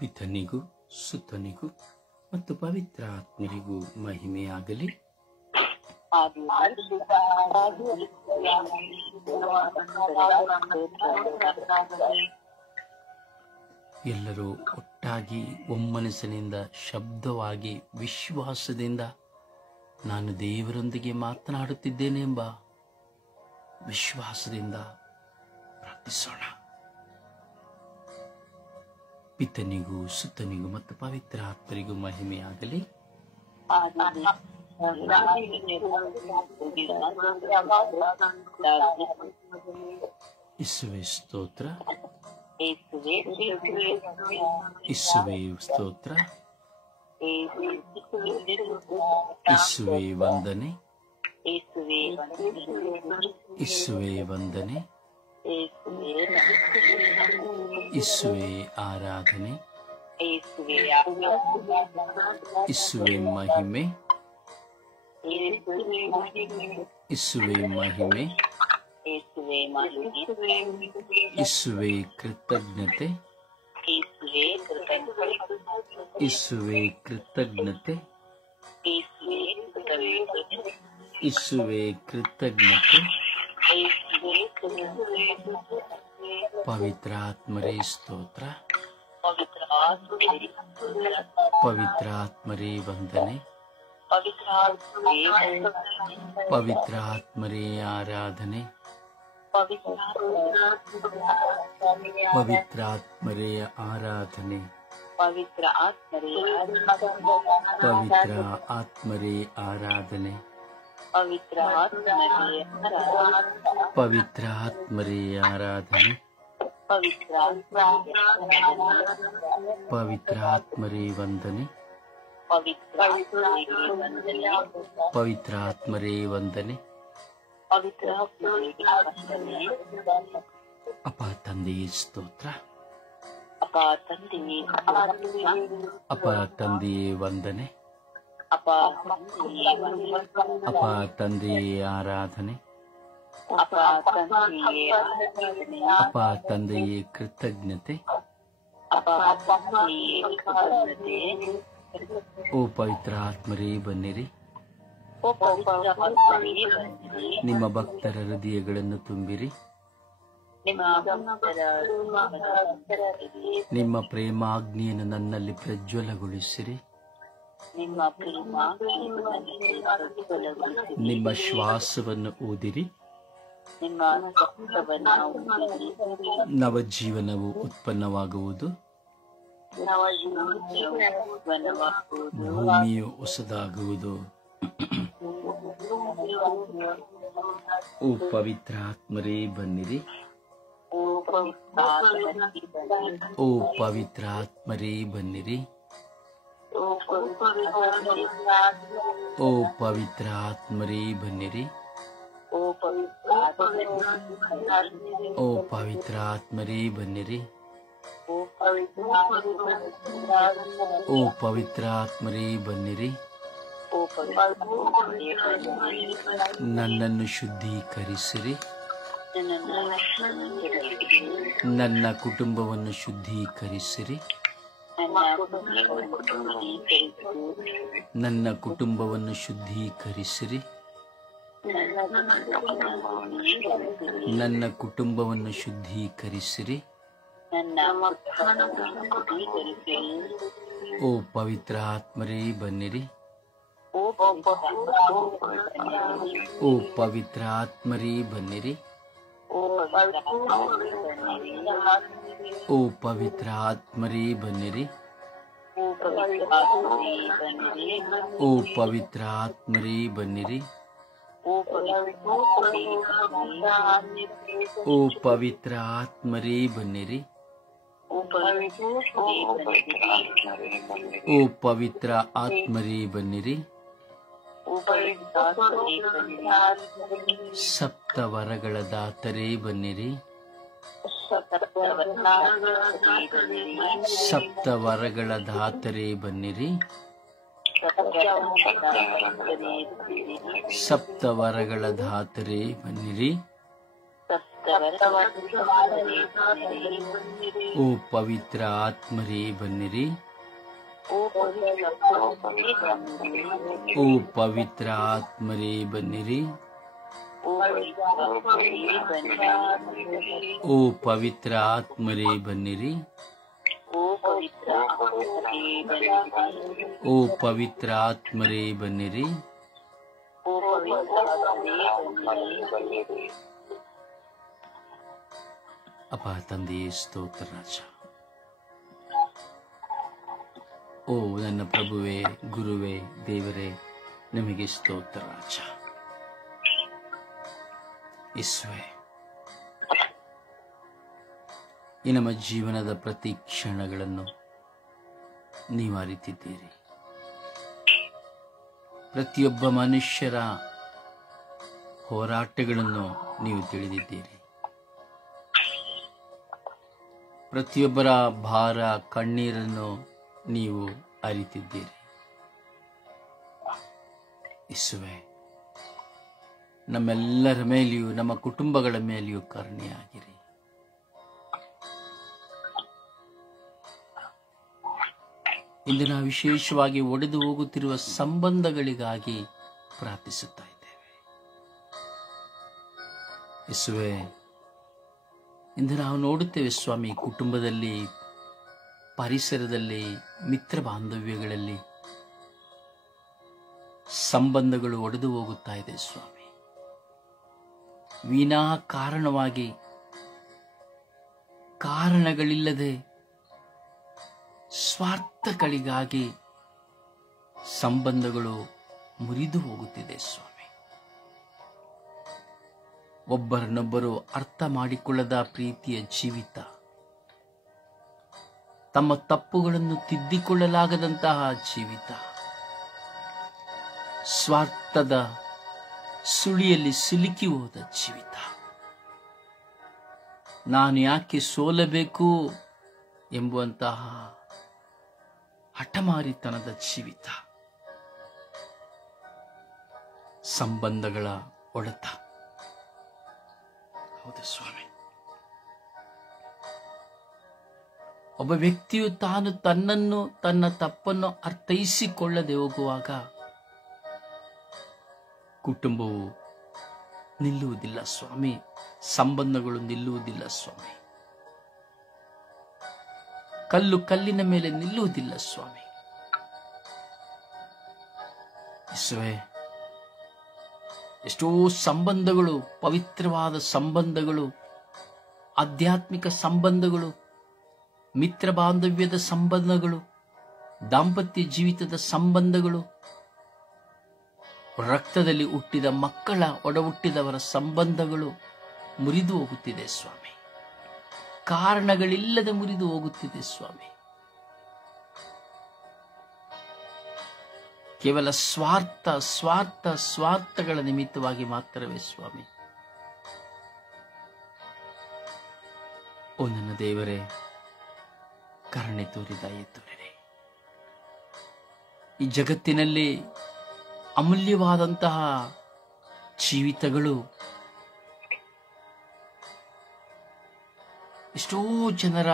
ಪಿತನಿಗೂ ಸುತನಿಗೂ ಮತ್ತು ಪವಿತ್ರ ಆತ್ಮರಿಗೂ ಮಹಿಮೆಯಾಗಲಿ. ಎಲ್ಲರೂ ಒಟ್ಟಾಗಿ ಒಮ್ಮನಸ್ಸಿನಿಂದ ಶಬ್ದವಾಗಿ ವಿಶ್ವಾಸದಿಂದ ನಾನು ದೇವರೊಂದಿಗೆ ಮಾತನಾಡುತ್ತಿದ್ದೇನೆ ಎಂಬ ವಿಶ್ವಾಸದಿಂದ ಪ್ರಾರ್ಥಿಸೋಣ. ಪಿತನಿಗೂ ಸುತನಿಗೂ ಮತ್ತು ಪವಿತ್ರ ಆತ್ಮರಿಗೂ ಮಹಿಮೆಯಾಗಲಿ. ಯೇಸುವೇ ಸ್ತೋತ್ರ, ಯೇಸುವೇ ಸ್ತೋತ್ರ, ಯೇಸುವೇ ವಂದನೆ, ಯೇಸುವೇ ವಂದನೆ, ಯೇಸುವೇ ಆರಾಧನೆ, ಯೇಸುವೇ ಮಹಿಮೆ, ಯೇಸುವೇ ಮಹಿಮೆ, ಯೇಸುವೇ ಕೃತಜ್ಞತೆ, ಯೇಸುವೇ ಕೃತಜ್ಞತೆ, ಯೇಸುವೇ ಕೃತಜ್ಞತೆ. ಪವಿತ್ರಾತ್ಮರೇ ಸ್ತೋತ್ರ, ಪವಿತ್ರಾತ್ಮರೇ ವಂದನೆ, ಪವಿತ್ರಾತ್ಮರೇ ಆರಾಧನೆ, ಪವಿತ್ರಾತ್ಮರೇ ಆರಾಧನೆ, ಪವಿತ್ರ ಆತ್ಮರೇ ಆರಾಧನೆ, ಪವಿತ್ರ ಆತ್ಮರೇ ಆರಾಧನೆ, ಪವಿತ್ರ ಆತ್ಮರೇ ವಂದನೆ, ಪವಿತ್ರ ಆತ್ಮರೇ ವಂದನೆ. ಅಪ್ಪ ತಂದೆಯೇ ಸ್ತೋತ್ರ, ಅಪ್ಪ ತಂದೆಯೇ ವಂದನೆ, ಅಪ್ಪ ತಂದೆಯೇ ಆರಾಧನೆ, ಅಪ್ಪ ತಂದೆಯೇ ಕೃತಜ್ಞತೆ. ಓ ಪವಿತ್ರ ಆತ್ಮರೇ ಬನ್ನಿರಿ, ನಿಮ್ಮ ಭಕ್ತರ ಹೃದಯಗಳನ್ನು ತುಂಬಿರಿ, ನಿಮ್ಮ ಪ್ರೇಮಾಗ್ನಿಯನ್ನು ನನ್ನಲ್ಲಿ ಪ್ರಜ್ವಲಗೊಳಿಸಿರಿ, ನಿಮ್ಮ ಶ್ವಾಸವನ್ನು ಊದಿರಿ, ನವಜೀವನವು ಉತ್ಪನ್ನವಾಗುವುದು, ಭೂಮಿಯು ಹೊಸದಾಗುವುದು. ಓ ಪವಿತ್ರ ಆತ್ಮರೇ ಬನ್ನಿರಿ, ಓ ಪವಿತ್ರ ಆತ್ಮರೇ ಬನ್ನಿರಿ, ಓ ಪವಿತ್ರ ಆತ್ಮರೇ ಬನ್ನಿರಿ, ಓ ಪವಿತ್ರ ಆತ್ಮರೇ ಬನ್ನಿರಿ, ಓ ಪವಿತ್ರ ಆತ್ಮರೇ ಬನ್ನಿರಿ. ನನ್ನನ್ನು ಶುದ್ಧೀಕರಿಸಿರಿ, ನನ್ನ ಕುಟುಂಬವನ್ನು ಶುದ್ಧೀಕರಿಸಿರಿ, ನನ್ನ ಕುಟುಂಬವನ್ನು ಶುದ್ಧೀಕರಿಸಿರಿ, ನನ್ನ ಕುಟುಂಬವನ್ನು ಶುದ್ಧೀಕರಿಸಿರಿ. ಓ ಪವಿತ್ರ ಆತ್ಮರೇ ಬನ್ನಿರಿ, ಓ ಪವಿತ್ರ ಆತ್ಮರೇ ಬನ್ನಿರಿ, ಓ ಪವಿತ್ರ ಆತ್ಮರೇ ಬನ್ನಿರಿ, ಓ ಪವಿತ್ರ ಆತ್ಮರೇ ಬನ್ನಿರಿ, ಓ ಪವಿತ್ರ ಆತ್ಮರೇ ಬನ್ನಿರಿ, ಓ ಪವಿತ್ರ ಆತ್ಮರೇ ಬನ್ನಿರಿ. ಸಪ್ತವರಗಳ ದಾತರೇ ಬನ್ನಿರಿ, ಸಪ್ತವರಗಳ ದಾತರೇ ಬನ್ನಿರಿ, ಸಪ್ತವರಗಳ ದಾತರೇ ಬನ್ನಿರಿ, ಓ ಪವಿತ್ರ ಆತ್ಮರೇ ಬನ್ನಿರಿ. ಓ ಪವಿತ್ರ ಆತ್ಮರೇ ಬನ್ನಿರಿ. ಓ ಪವಿತ್ರ ಆತ್ಮರೇ ಬನ್ನಿರಿ. ಓ ಪವಿತ್ರ ಆತ್ಮರೇ ಬನ್ನಿರಿ. ಅಪ್ಪ ತಂದೆಯೇ ಸ್ತೋತ್ರ ರಾಜ. ಓ ನನ್ನ ಪ್ರಭುವೇ, ಗುರುವೇ, ದೇವರೇ, ನಿಮಗೆ ಸ್ತೋತ್ರ ರಾಜ. ಯೇಸುವೇ, ಈ ನಮ್ಮ ಜೀವನದ ಪ್ರತಿ ಕ್ಷಣಗಳನ್ನು ನೀವು ಅರಿತಿದ್ದೀರಿ. ಪ್ರತಿಯೊಬ್ಬ ಮನುಷ್ಯರ ಹೋರಾಟಗಳನ್ನು ನೀವು ತಿಳಿದಿದ್ದೀರಿ. ಪ್ರತಿಯೊಬ್ಬರ ಭಾರ, ಕಣ್ಣೀರನ್ನು ನೀವು ಅರಿತಿದ್ದೀರಿ. ಯೇಸುವೇ, ನಮ್ಮೆಲ್ಲರ ಮೇಲೆಯೂ, ನಮ್ಮ ಕುಟುಂಬಗಳ ಮೇಲೆಯೂ ಕರುಣೆಯಾಗಿರಿ. ಇಂದು ನಾವು ವಿಶೇಷವಾಗಿ ಒಡೆದು ಹೋಗುತ್ತಿರುವ ಸಂಬಂಧಗಳಿಗಾಗಿ ಪ್ರಾರ್ಥಿಸುತ್ತಾ ಇದ್ದೇವೆ. ಯೇಸುವೇ, ಇಂದು ನಾವು ನೋಡುತ್ತೇವೆ ಸ್ವಾಮಿ, ಕುಟುಂಬದಲ್ಲಿ, ಪರಿಸರದಲ್ಲಿ, ಮಿತ್ರ ಬಾಂಧವ್ಯಗಳಲ್ಲಿ ಸಂಬಂಧಗಳು ಒಡೆದು ಹೋಗುತ್ತಾ ಇದೆ ಸ್ವಾಮಿ. ವಿನಾಕಾರಣವಾಗಿ, ಕಾರಣಗಳಿಲ್ಲದೆ, ಸ್ವಾರ್ಥಗಳಿಗಾಗಿ ಸಂಬಂಧಗಳು ಮುರಿದು ಹೋಗುತ್ತಿದೆ ಸ್ವಾಮಿ. ಒಬ್ಬರನ್ನೊಬ್ಬರು ಅರ್ಥ ಮಾಡಿಕೊಳ್ಳದ ಪ್ರೀತಿಯ ಜೀವಿತ, ತಮ್ಮ ತಪ್ಪುಗಳನ್ನು ತಿದ್ದಿಕೊಳ್ಳಲಾಗದಂತಹ ಜೀವಿತ, ಸ್ವಾರ್ಥದ ಸುಳಿಯಲ್ಲಿ ಸಿಲುಕಿ ಹೋದ ಜೀವಿತ, ನಾನು ಯಾಕೆ ಸೋಲಬೇಕು ಎಂಬುವಂತಹ ಹಠಮಾರಿತನದ ಜೀವಿತ, ಸಂಬಂಧಗಳ ಒಡೆತ. ಹೌದು ಸ್ವಾಮಿ, ಒಬ್ಬ ವ್ಯಕ್ತಿಯು ತಾನು ತನ್ನನ್ನು, ತನ್ನ ತಪ್ಪನ್ನು ಅರ್ಥೈಸಿಕೊಳ್ಳದೆ ಹೋಗುವಾಗ ಕುಟುಂಬವು ನಿಲ್ಲುವುದಿಲ್ಲ ಸ್ವಾಮಿ, ಸಂಬಂಧಗಳು ನಿಲ್ಲುವುದಿಲ್ಲ ಸ್ವಾಮಿ, ಕಲ್ಲು ಕಲ್ಲಿನ ಮೇಲೆ ನಿಲ್ಲುವುದಿಲ್ಲ ಸ್ವಾಮಿ. ಯೇಸುವೇ, ಎಷ್ಟೋ ಸಂಬಂಧಗಳು, ಪವಿತ್ರವಾದ ಸಂಬಂಧಗಳು, ಆಧ್ಯಾತ್ಮಿಕ ಸಂಬಂಧಗಳು, ಮಿತ್ರ ಬಾಂಧವ್ಯದ ಸಂಬಂಧಗಳು, ದಾಂಪತ್ಯ ಜೀವಿತದ ಸಂಬಂಧಗಳು, ರಕ್ತದಲ್ಲಿ ಹುಟ್ಟಿದ ಮಕ್ಕಳ ಒಡಹುಟ್ಟಿದವರ ಸಂಬಂಧಗಳು ಮುರಿದು ಹೋಗುತ್ತಿದೆ ಸ್ವಾಮಿ. ಕಾರಣಗಳಿಲ್ಲದೆ ಮುರಿದು ಹೋಗುತ್ತಿದೆ ಸ್ವಾಮಿ. ಕೇವಲ ಸ್ವಾರ್ಥ ಸ್ವಾರ್ಥ ಸ್ವಾರ್ಥಗಳ ನಿಮಿತ್ತವಾಗಿ ಮಾತ್ರವೇ ಸ್ವಾಮಿ. ಓ ನನ್ನ ದೇವರೇ, ಕರುಣೆ ತೋರಿ, ದಯೆ ತೋರಿರಿ. ಈ ಜಗತ್ತಿನಲ್ಲಿ ಅಮೂಲ್ಯವಾದಂತಹ ಜೀವಿತಗಳು, ಎಷ್ಟೋ ಜನರ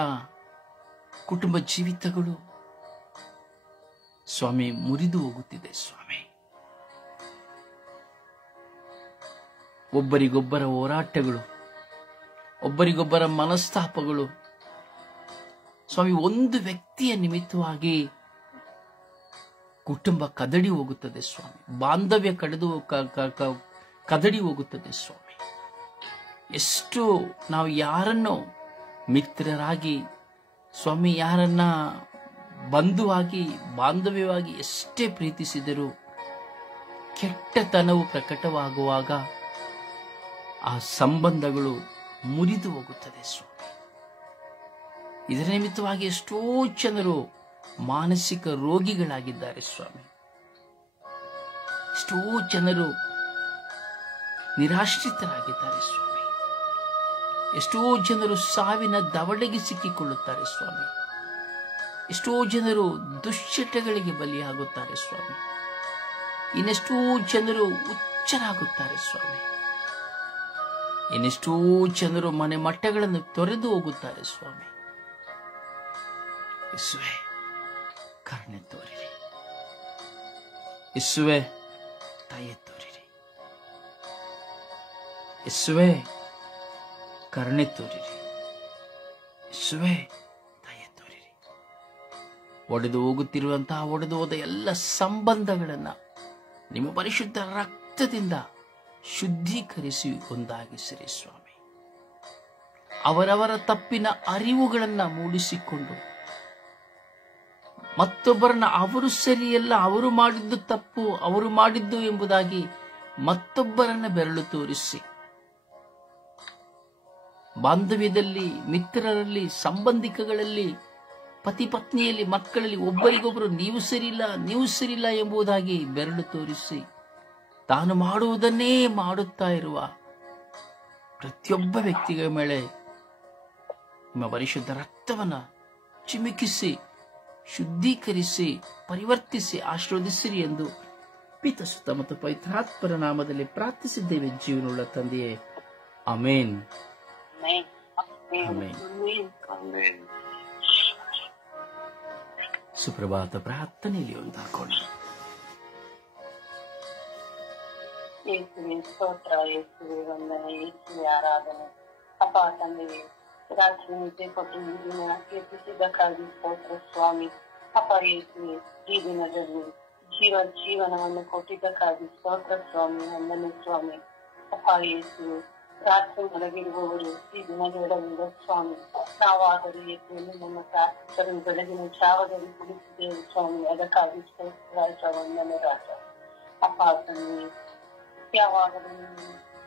ಕುಟುಂಬ ಜೀವಿತಗಳು ಸ್ವಾಮಿ ಮುರಿದು ಹೋಗುತ್ತಿದೆ ಸ್ವಾಮಿ. ಒಬ್ಬರಿಗೊಬ್ಬರ ಹೋರಾಟಗಳು, ಒಬ್ಬರಿಗೊಬ್ಬರ ಮನಸ್ತಾಪಗಳು ಸ್ವಾಮಿ, ಒಂದು ವ್ಯಕ್ತಿಯ ನಿಮಿತ್ತವಾಗಿ ಕುಟುಂಬ ಕದಡಿ ಹೋಗುತ್ತದೆ ಸ್ವಾಮಿ. ಬಾಂಧವ್ಯ ಕದಡಿ ಹೋಗುತ್ತದೆ ಸ್ವಾಮಿ. ಎಷ್ಟು ನಾವು ಯಾರನ್ನು ಮಿತ್ರರಾಗಿ ಸ್ವಾಮಿ, ಯಾರನ್ನ ಬಂಧುವಾಗಿ, ಬಾಂಧವ್ಯವಾಗಿ ಎಷ್ಟೇ ಪ್ರೀತಿಸಿದರೂ ಕೆಟ್ಟತನವು ಪ್ರಕಟವಾಗುವಾಗ ಆ ಸಂಬಂಧಗಳು ಮುರಿದು ಹೋಗುತ್ತದೆ ಸ್ವಾಮಿ. ಇದರ ನಿಮಿತ್ತವಾಗಿ ಎಷ್ಟೋ ಜನರು ಮಾನಸಿಕ ರೋಗಿಗಳಾಗಿದ್ದಾರೆ ಸ್ವಾಮಿ. ಎಷ್ಟೋ ಜನರು ನಿರಾಶ್ರಿತರಾಗಿದ್ದಾರೆ ಸ್ವಾಮಿ. ಎಷ್ಟೋ ಜನರು ಸಾವಿನ ದವಡೆಗೆ ಸಿಕ್ಕಿಕೊಳ್ಳುತ್ತಾರೆ ಸ್ವಾಮಿ. ಎಷ್ಟೋ ಜನರು ದುಶ್ಚಟಗಳಿಗೆ ಬಲಿಯಾಗುತ್ತಾರೆ ಸ್ವಾಮಿ. ಇನ್ನೆಷ್ಟೋ ಜನರು ಹುಚ್ಚರಾಗುತ್ತಾರೆ ಸ್ವಾಮಿ. ಇನ್ನೆಷ್ಟೋ ಜನರು ಮನೆ ಮಟ್ಟಗಳನ್ನು ತೊರೆದು ಹೋಗುತ್ತಾರೆ ಸ್ವಾಮಿ. ಯೇಸುವೆ ಕರುಣೆ ತೋರಿರಿ, ಯೇಸುವೆ ದಯೆ ತೋರಿರಿ, ಯೇಸುವೆ ಕರುಣೆ ತೋರಿರಿ, ಯೇಸುವೆ ದಯೆ ತೋರಿರಿ. ಒಡೆದು ಹೋದ ಎಲ್ಲ ಸಂಬಂಧಗಳನ್ನ ನಿಮ್ಮ ಪರಿಶುದ್ಧ ರಕ್ತದಿಂದ ಶುದ್ಧೀಕರಿಸಿ ಒಂದಾಗಿಸಿರಿ ಸ್ವಾಮಿ. ಅವರವರ ತಪ್ಪಿನ ಅರಿವುಗಳನ್ನ ಮೂಡಿಸಿಕೊಂಡು ಮತ್ತೊಬ್ಬರನ್ನ ಅವರು ಸರಿಯಲ್ಲ, ಅವರು ಮಾಡಿದ್ದು ತಪ್ಪು, ಅವರು ಮಾಡಿದ್ದು ಎಂಬುದಾಗಿ ಮತ್ತೊಬ್ಬರನ್ನ ಬೆರಳು ತೋರಿಸಿ, ಬಾಂಧವ್ಯದಲ್ಲಿ, ಮಿತ್ರರಲ್ಲಿ, ಸಂಬಂಧಿಕಗಳಲ್ಲಿ, ಪತಿ ಪತ್ನಿಯಲ್ಲಿ, ಮಕ್ಕಳಲ್ಲಿ ಒಬ್ಬರಿಗೊಬ್ಬರು ನೀವು ಸರಿಯಿಲ್ಲ ಎಂಬುದಾಗಿ ಬೆರಳು ತೋರಿಸಿ ತಾನು ಮಾಡುವುದನ್ನೇ ಮಾಡುತ್ತಾ ಇರುವ ಪ್ರತಿಯೊಬ್ಬ ವ್ಯಕ್ತಿಗಳ ಮೇಲೆ ನಿಮ್ಮ ಪರಿಶುದ್ಧ ರಕ್ತವನ್ನ ಚಿಮುಕಿಸಿ ಶುದ್ಧೀಕರಿಸಿ ಪರಿವರ್ತಿಸಿ ಆಶೀರ್ವದಿಸಿರಿ ಎಂದು ಪಿತ ಸುತ ಮತ್ತು ಪವಿತ್ರಾತ್ಮರ ನಾಮದಲ್ಲಿ ಪ್ರಾರ್ಥಿಸಿದ್ದೇವೆ ಜೀವನವುಳ್ಳ ತಂದೆಯೇ, ಆಮೇನ್. ಸುಪ್ರಭಾತ ಪ್ರಾರ್ಥನೆಯಲ್ಲಿ ಒಂದಾಗೋಣ. ಯೇಸುವೆ ಸ್ತೋತ್ರ, ಯೇಸುವೆ ವಂದನೆ, ಯೇಸುವೆ ಆರಾಧನೆ. ಅಪ್ಪ ತಂದೆಗೆ ರಾತ್ರಿ ನಿದ್ದೆ ಕೊಟ್ಟು ಈ ದಿನ ಎಬ್ಬಿಸಿದ್ದಕ್ಕಾಗಿ ಸ್ತೋತ್ರ ಸ್ವಾಮಿ. ಅಪ್ಪ ಯೇಸುವೆ ಈ ದಿನದಲ್ಲಿ ಜೀವನವನ್ನು ಕೊಟ್ಟಿದ್ದಕ್ಕಾಗಿ ಸ್ತೋತ್ರ ಸ್ವಾಮಿ, ವಂದನೆ ಸ್ವಾಮಿ. ಅಪ್ಪ ಯೇಸುವೆ ರಾತ್ರಿ ಮಲಗಿರುವವರು ಈ ದಿನಗಳಿಂದ ಸ್ವಾಮಿ, ನಾವಾದರೂ ಯೇಸುವೆ ನಮ್ಮ ಪ್ರಾರ್ಥಿಸಲು ಬೆಳಗಿನ ಜಾವದಲ್ಲಿ ಕುಳಿತಿದ್ದೇವೆ ಸ್ವಾಮಿ, ಅದಕ್ಕಾಗಿ ಸ್ತೋತ್ರ ರಾಜ, ವಂದನೆ ರಾಜ. ಅಪ್ಪ ತಂದೆ ಯಾವಾಗಲೂ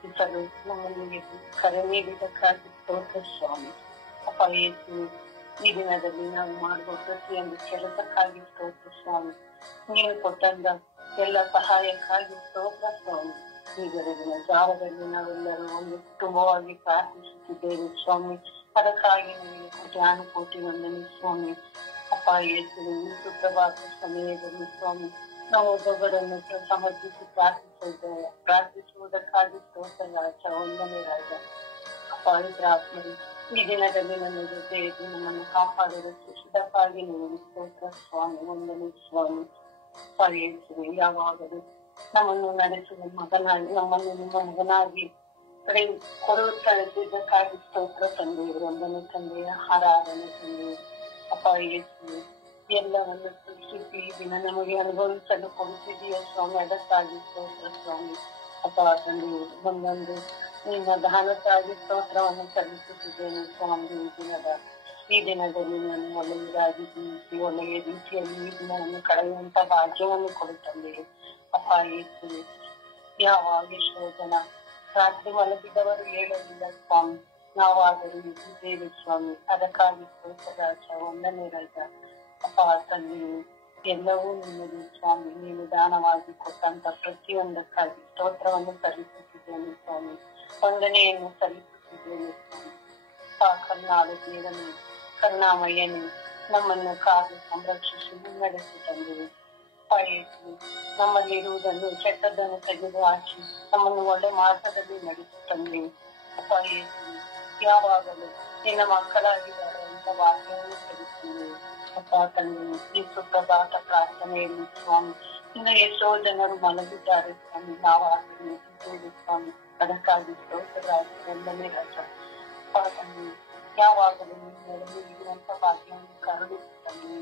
ಇಸಲು ನಮ್ಮನ್ನು ಕರೆ ನೀಡಿದ್ದಕ್ಕಾಗಿ ಸ್ತೋತ್ರ ಸ್ವಾಮಿ. ಅಪ್ಪ ಯೇಸು ಈ ದಿನದಲ್ಲಿ ನಾವು ಮಾಡುವ ಪ್ರತಿಯೊಂದು ಕೆಲಸಕ್ಕಾಗಿ ಸ್ತೋತ್ರ ಸ್ವಾಮಿ. ನೀವು ಕೊಟ್ಟಂತ ಎಲ್ಲ ಸಹಾಯಕ್ಕಾಗಿ ಸ್ತೋತ್ರ ಸ್ವಾಮಿ. ಈ ಬೆಳಗಿನ ಜಾವದಲ್ಲಿ ನಾವೆಲ್ಲರೂ ಒಂದು ಕುಟುಂಬವಾಗಿ ಪ್ರಾರ್ಥಿಸುತ್ತಿದ್ದೇವೆ ಸ್ವಾಮಿ, ಅದಕ್ಕಾಗಿ ನಿಮಗೆ ಕೋಟಿ ವಂದನೆ ಸ್ವಾಮಿ. ಅಪ್ಪ ಯೇಸು ಈ ಸುಪ್ರಭಾತ ಸಮಯದಲ್ಲಿ ಸ್ವಾಮಿ ನಾವು ಒಬ್ಬೊಬ್ಬರನ್ನು ಸಮರ್ಪಿಸಿ ಪ್ರಾರ್ಥಿಸುವುದಕ್ಕಾಗಿ ಸ್ತೋತ್ರ ರಾಜ, ವಂದನೆ ರಾಜ. ಪವಿತ್ರ ಆತ್ಮರು ಈ ದಿನದಲ್ಲಿ ನನ್ನ ಜೊತೆ ನಮ್ಮನ್ನು ಕಾಪಾಡಲು ಸುರಕ್ಷಿತಕ್ಕಾಗಿ ನಿಮಗೆ ಸ್ತೋತ್ರ ಸ್ವಾಮಿ, ವಂದನೆ ಸ್ವಾಮಿ. ಪಡೆಯುತ್ತೇವೆ ಯಾವಾಗಲೂ ನಮ್ಮನ್ನು ನಡೆಸುವ ಮಗನಾಗಿ, ನಮ್ಮನ್ನು ನಿಮ್ಮ ಮಗನಾಗಿ ಕೊಡುವುದಕ್ಕಾಗಿ ಸ್ತೋತ್ರ ತಂದೆಯೇ, ವಂದನೆ ತಂದೆಯ ಆರಾಧನೆ ತಂದೆಯೇ. ಅಪ್ಪ ಯೇಸು ಎಲ್ಲವನ್ನು ಸೃಷ್ಟಿಸಿ ಈ ದಿನ ನಮಗೆ ಅನುಭವಿಸಲು ಕೊಡುತ್ತಿದೆಯ ಸ್ವಾಮಿ, ಅದಕ್ಕಾಗಿ ಸ್ತೋತ್ರ ಸ್ವಾಮಿ. ಅಪ್ಪ ತಂದೆ ಒಂದೊಂದು ನಿಮ್ಮ ದಾನಕ್ಕಾಗಿ ಸ್ತೋತ್ರವನ್ನು ಸಲ್ಲಿಸುತ್ತಿದ್ದೇನೆ ಸ್ವಾಮಿ. ಈ ದಿನದಲ್ಲಿ ನಾನು ಒಳ್ಳೆಯದಾಗಿ ಜೀವಿಸಿ ಒಳ್ಳೆಯ ರೀತಿಯಲ್ಲಿ ಈ ದಿನವನ್ನು ಕಳೆಯುವಂತ ಭಾಗ್ಯವನ್ನು ಕೊಡುತ್ತಂದೆ. ಅಪ್ಪ ಯೇಸು ಯಾವಾಗ ಎಷ್ಟೋ ಜನ ರಾತ್ರಿ ಮಲಗಿದವರು ಹೇಳಲಿಲ್ಲ ಸ್ವಾಮಿ, ನಾವಾದರೂ ಇದ್ದೇವೆ ಸ್ವಾಮಿ, ಅದಕ್ಕಾಗಿ ಸ್ತೋತ್ರ ರಾಜ, ವಂದನೆ ರಾಜ. ಅಪ್ಪ ತಂದೆ ಎಲ್ಲವೂ ನಿಮ್ಮದು ಸ್ವಾಮಿ, ನೀವು ದಾನವಾಗಿ ಕೊಟ್ಟಂತ ಪ್ರತಿಯೊಂದಕ್ಕಾಗಿ ಸ್ತೋತ್ರವನ್ನು ಸಲ್ಲಿಸುತ್ತಿದ್ದೇನೆ ಸ್ವಾಮಿ, ವಂದನೆಯನ್ನು ಸಲ್ಲಿಸುತ್ತಿದ್ದೇನೆ ಸ್ವಾಮಿ. ಕರ್ನಾಡು ದೇವನೇ, ಕರುಣಾಮಯ್ಯನೇ, ನಮ್ಮನ್ನು ಕಾದು ಸಂರಕ್ಷಿಸಿ ಮುನ್ನಡೆಸಿ ತಂದೆವು. ನಮ್ಮಲ್ಲಿರುವುದನ್ನು ಕೆಟ್ಟದ್ದನ್ನು ತೆಗೆದು ಹಾಕಿ ನಮ್ಮನ್ನು ಒಳ್ಳೆ ಮಾರ್ಗದಲ್ಲಿ ನಡೆಸಿ ತಂದೆವು. ಯಾವಾಗಲೂ ನಿನ್ನ ಮಕ್ಕಳಾಗಿದ್ದಾರೆ ಅಂತ ವಾಕ್ಯವನ್ನು ತಿಳಿಸಿದ್ದೇವೆ. ಅಪ್ಪ ತಂದೆ ಈ ಸುಪ್ರಭಾತ ಪ್ರಾರ್ಥನೆಯಲ್ಲಿ ಸ್ವಾಮಿ, ಇನ್ನು ಎಷ್ಟೋ ಜನರು ಮಲಗಿದ್ದಾರೆ ಸ್ವಾಮಿ, ನಾವಾಗಿದ್ದೇವೆ ಸ್ವಾಮಿ, ಅದಕ್ಕಾಗಿ ಸ್ತೋತ್ರ ರಾಜ, ವಂದನೆ ರಾಜ. ಅಪ್ಪ ತಂದೆ ಯಾವಾಗಲೂ ನಿನ್ನಲ್ಲಿ ಇರುವಂತ ಭಾಗ್ಯವನ್ನು ಕರುಣಿಸುತ್ತಾನೆ.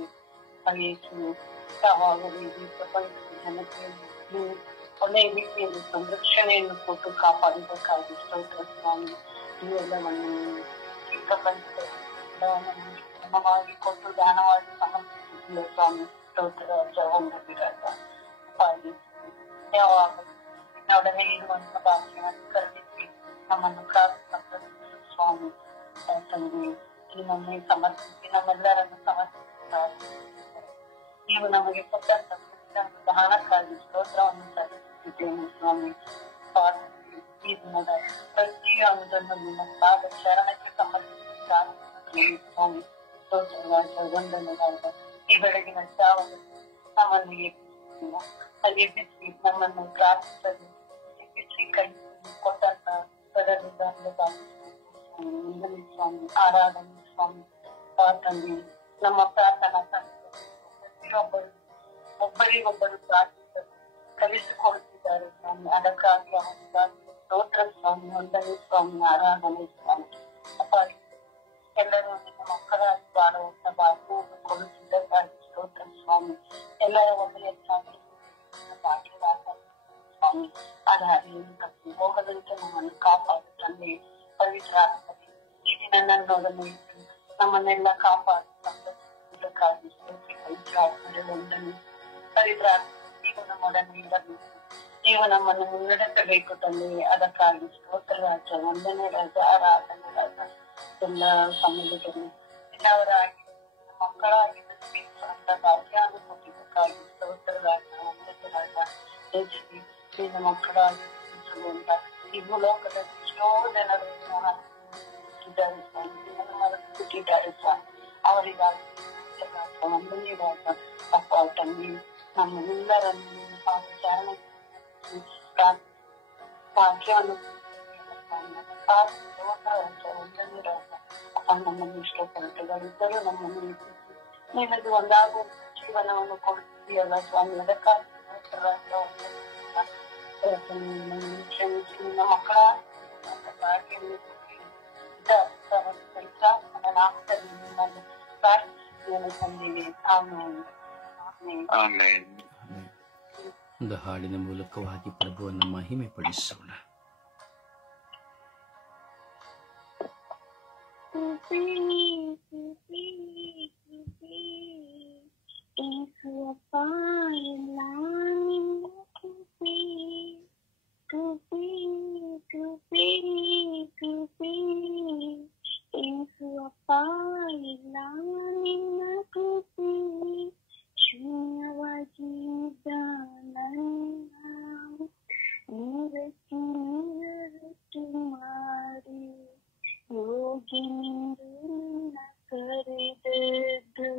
ಯಾವಾಗಲೂ ಈ ಪ್ರಪಂಚದ ಜನತೆಯನ್ನು ಒಳ್ಳೆಯ ರೀತಿಯಲ್ಲಿ ಸಂರಕ್ಷಣೆಯನ್ನು ಕೊಟ್ಟು ಕಾಪಾಡಿದ್ದಕ್ಕಾಗಿ ಸ್ತೋತ್ರ ಸ್ವಾಮಿ. ಇವೆಲ್ಲವನ್ನು ಈ ಪ್ರಪಂಚದ ಧನವಾಗಿ ಕೊಟ್ಟು ದಾನವಾಗಿ ಸಮರ್ಪಿಸಿದ ಸ್ವಾಮಿ, ಸ್ತೋತ್ರ ರಾಜ, ವಂದನೆ ರಾಜ. ಯಾವಾಗಲೂ ನೊಡನೆ ಇರುವಂತ ಭಾಗ್ಯವನ್ನು ಕರುಣಿಸಿ ನಮ್ಮನ್ನು ಕಾದು ಸಂರಕ್ಷಿಸಿದ ಸ್ವಾಮಿ ತಂದೆ, ನಿಮ್ಮನ್ನೇ ಸಮರ್ಪಿಸಿ ನಮ್ಮೆಲ್ಲರನ್ನು ಸಮರ್ಪಿಸುತ್ತಾರೆ. ನೀವು ನಮಗೆ ಕೊಟ್ಟಂತ ದಾನಕ್ಕಾಗಿ ಸ್ತೋತ್ರವನ್ನು ಸಲ್ಲಿಸುತ್ತಿದ್ದೇನೆ ಸ್ವಾಮಿ. ಈ ದಿನದ ಪ್ರತಿಯೊಂದನ್ನು ನಿಮ್ಮ ಪಾದ ಶರಣಕ್ಕೆ ಸಮರ್ಪಿಸುತ್ತಾರೆ ಸ್ವಾಮಿ, ಸ್ತೋತ್ರ ರಾಜ, ವಂದನೆ ರಾಜ. ಈ ಬೆಳಗಿನ ಜಾವದಲ್ಲಿ ನಮ್ಮನ್ನು ಎಬ್ಬಿಸಿ ನಮ್ಮನ್ನು ಪ್ರಾರ್ಥಿಸಲು ಎಬ್ಬಿಸಿ ಕೈ ಕೊಟ್ಟಂತ ಬರಲಿಲ್ಲ ಸ್ವಾಮಿ. ಆರಾಧನೆ ಸ್ವಾಮಿ. ತಂದೆ, ನಮ್ಮ ಪ್ರಾರ್ಥನಾ ಪ್ರತಿಯೊಬ್ಬರು ಒಬ್ಬರಿಗೊಬ್ಬರು ಪ್ರಾರ್ಥಿಸಲು ಕಲಿಸಿಕೊಡುತ್ತಿದ್ದಾರೆ ಸ್ವಾಮಿ. ಅದಕ್ಕಾಗಿ ಅವರಿಗಾಗಿ ಸ್ತೋತ್ರ ಸ್ವಾಮಿ. ವಂದನೆ ಸ್ವಾಮಿ. ಆರಾಧನೆ ಸ್ವಾಮಿ. ಅಪ್ಪ, ಎಲ್ಲರೂ ನಿಮ್ಮ ಮಕ್ಕಳಾಗಿ ಬಾಳುವಂತ ಭಾಗ್ಯವನ್ನು ಕೊಡುತ್ತಿದ್ದಕ್ಕಾಗಿ ಸ್ತೋತ್ರ ಸ್ವಾಮಿ. ಎಲ್ಲರ ಒಳ್ಳೆಯಕ್ಕಾಗಿ ಸ್ವಾಮಿ. ಆಧಾರಿಯನ್ನು ತಪ್ಪಿ ಹೋಗದಂತೆ ನಮ್ಮನ್ನು ಕಾಪಾಡು ತಂದೆ. ಪವಿತ್ರ ಈ ದಿನ ನನ್ನೊಡನೆ ಇದ್ದು ನಮ್ಮನ್ನೆಲ್ಲ ಕಾಪಾಡು ಸಂರಕ್ಷಿಸುವುದಕ್ಕಾಗಿ ಪವಿತ್ರ ವಂದನೆ. ಪವಿತ್ರ ನೀವು ನಮ್ಮೊಡನೆ ಇರಬೇಕು. ನೀವು ನಮ್ಮನ್ನು ಮುನ್ನಡೆಸಬೇಕು ತಂದೆ. ಅದಕ್ಕಾಗಿ ಸ್ತೋತ್ರ ರಾಜ, ವಂದನೆ ರಾಜ, ಆರಾಧನೆ ರಾಜ. ಎಲ್ಲ ಸಮಾಜದಲ್ಲಿ ಎಲ್ಲವರಾಗಿ ಮಕ್ಕಳಾಗಿದ್ದ ಭಾಗ್ಯವನ್ನು ಕೊಟ್ಟಿದ್ದಕ್ಕಾಗಿ ಸ್ತೋತ್ರ ರಾಜ, ವಂದನೆ ರಾಜ. ಹೆಚ್ಚಿಗೆ ಮಕ್ಕಳಾಗಿ ಅಂತ ಈ ಭೂಲೋಕದಲ್ಲಿ ಎಷ್ಟೋ ಜನರು ಇದ್ದಾರೆ ಸ್ವಾಮಿ. ಬಿಟ್ಟಿದ್ದಾರೆ ಸ್ವಾಮಿ. ಅವರಿಗಾಗಿ ವಂದನೆ ರಾಜ. ಅಪ್ಪ ತಂದೆ, ನಮ್ಮೆಲ್ಲರನ್ನು ಪಾದಚಾರಣ ಭಾಗ್ಯವನ್ನು ವಂದನೆ ರಾಜ. ಅಪ್ಪ, ನಮ್ಮನ್ನು ಇಷ್ಟಪಡುತ್ತಗಳಿದ್ದರೂ ನಮ್ಮನ್ನು ನಿನಗೆ ಒಂದಾಗುವ ಜೀವನವನ್ನು ಕೊಡುತ್ತೀಯಲ್ಲ ಸ್ವಾಮಿ. ಅದಕ್ಕಾಗಿ ಕ್ಷಮಿಸಿ ನಿನ್ನ ಮಕ್ಕಳ ಭಾಗ್ಯವನ್ನು ತಂದಿವೆ. ಆಮೇಲೆ ಒಂದು ಹಾಡಿನ ಮೂಲಕವಾಗಿ ಪ್ರಭುವನ್ನು ಮಹಿಮೆ ಪಡಿಸೋಣ. ಶೂನ್ಯವಾಗಿದ್ದ ನೂರಕ್ಕೆ ನೂರರಷ್ಟು ಮಾಡಿ ಯೋಗಿನಿಂದು ನನ್ನ ಕರೆದದ್ದು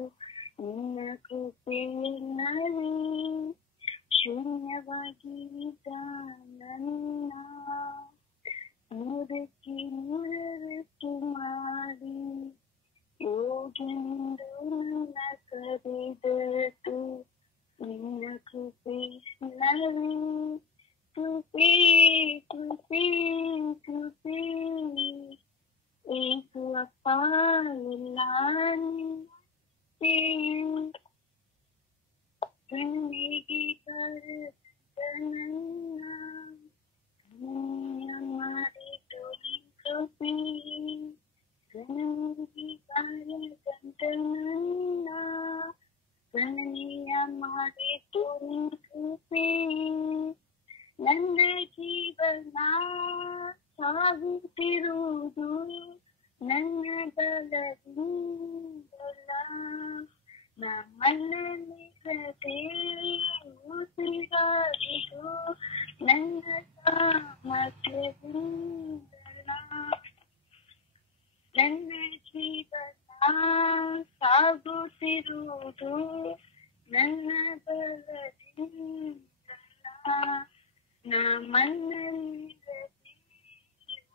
ನಿನ್ನ ಕೃಪೆಯಲ್ಲವೇ. ಶೂನ್ಯವಾಗಿದ್ದ ನನ್ನ ನೂರಕ್ಕೆ ನೂರರಷ್ಟು ಮಾಡಿ ಯೋಗಿನಿಂದು ನನ್ನ ಕರೆದದ್ದು ನಿನ್ನ ಕೃಪೆಯಲ್ಲವೇ. ಕೃಪೆ ಕೃಪೆ ಕೃಪೆ ಏಸು ಅಪ್ಪ ಎಲ್ಲ ಕಣ್ಣಿಗೆ ಬರದ ನನ್ನ ಕಣ್ಣಿಯ ಮಾಡಿತು ನಿನ್ ಕೃಪೆ. ಕಣ್ಣಿಗೆ ಬರದಂತ ನನ್ನ ಕಣ್ಣಿಯ ಮಾಡಿತು ನಿನ್ ಕೃಪೆ. ನನ್ನ ಜೀವನ ಸಾಗುತ್ತಿರುವುದು ನನ್ನ ಬಲದಿಂದಲ್ಲ, ನಮ್ಮನ್ನಿರದೆ ಉಸಿರಾಡಿದು ನನ್ನ ಸಾಮರ್ಥ್ಯದಿಂದಲ್ಲ. ನನ್ನ ಜೀವನ ಸಾಗುತ್ತಿರುವುದು ನನ್ನ ಬಲದಿಂದಲ್ಲ, ನಮ್ಮನ್ನಿರದೆ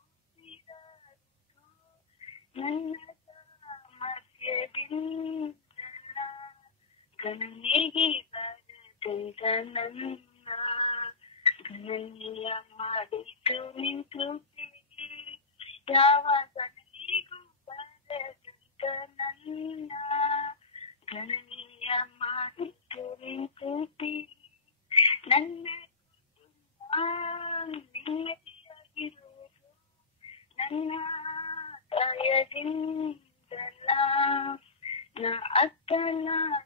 ಉಸಿರಾಡಿದು ನನ್ನ ಸಾಮರ್ಥ್ಯದಿಂದಲ್ಲ. ಗಣನೆಗೆ ಬರದಂತ ನನ್ನ ಗಣನೆಯ ಮಾಡಿತು ನಿನ್ ಕೃಪೆ. ಯಾವ ಗಣನೆಗೂ ಬರದಂತ ನನ್ನ ಗಣನೆಯ ಮಾಡಿತು ನಿನ್ ಕೃಪೆ. ನನ್ನ ನೆಮ್ಮದಿಯಾಗಿರುವುದು ನನ್ನ ದಯದಿಂದಲ್ಲ, ನಾ ಅತ್ತಲಾದ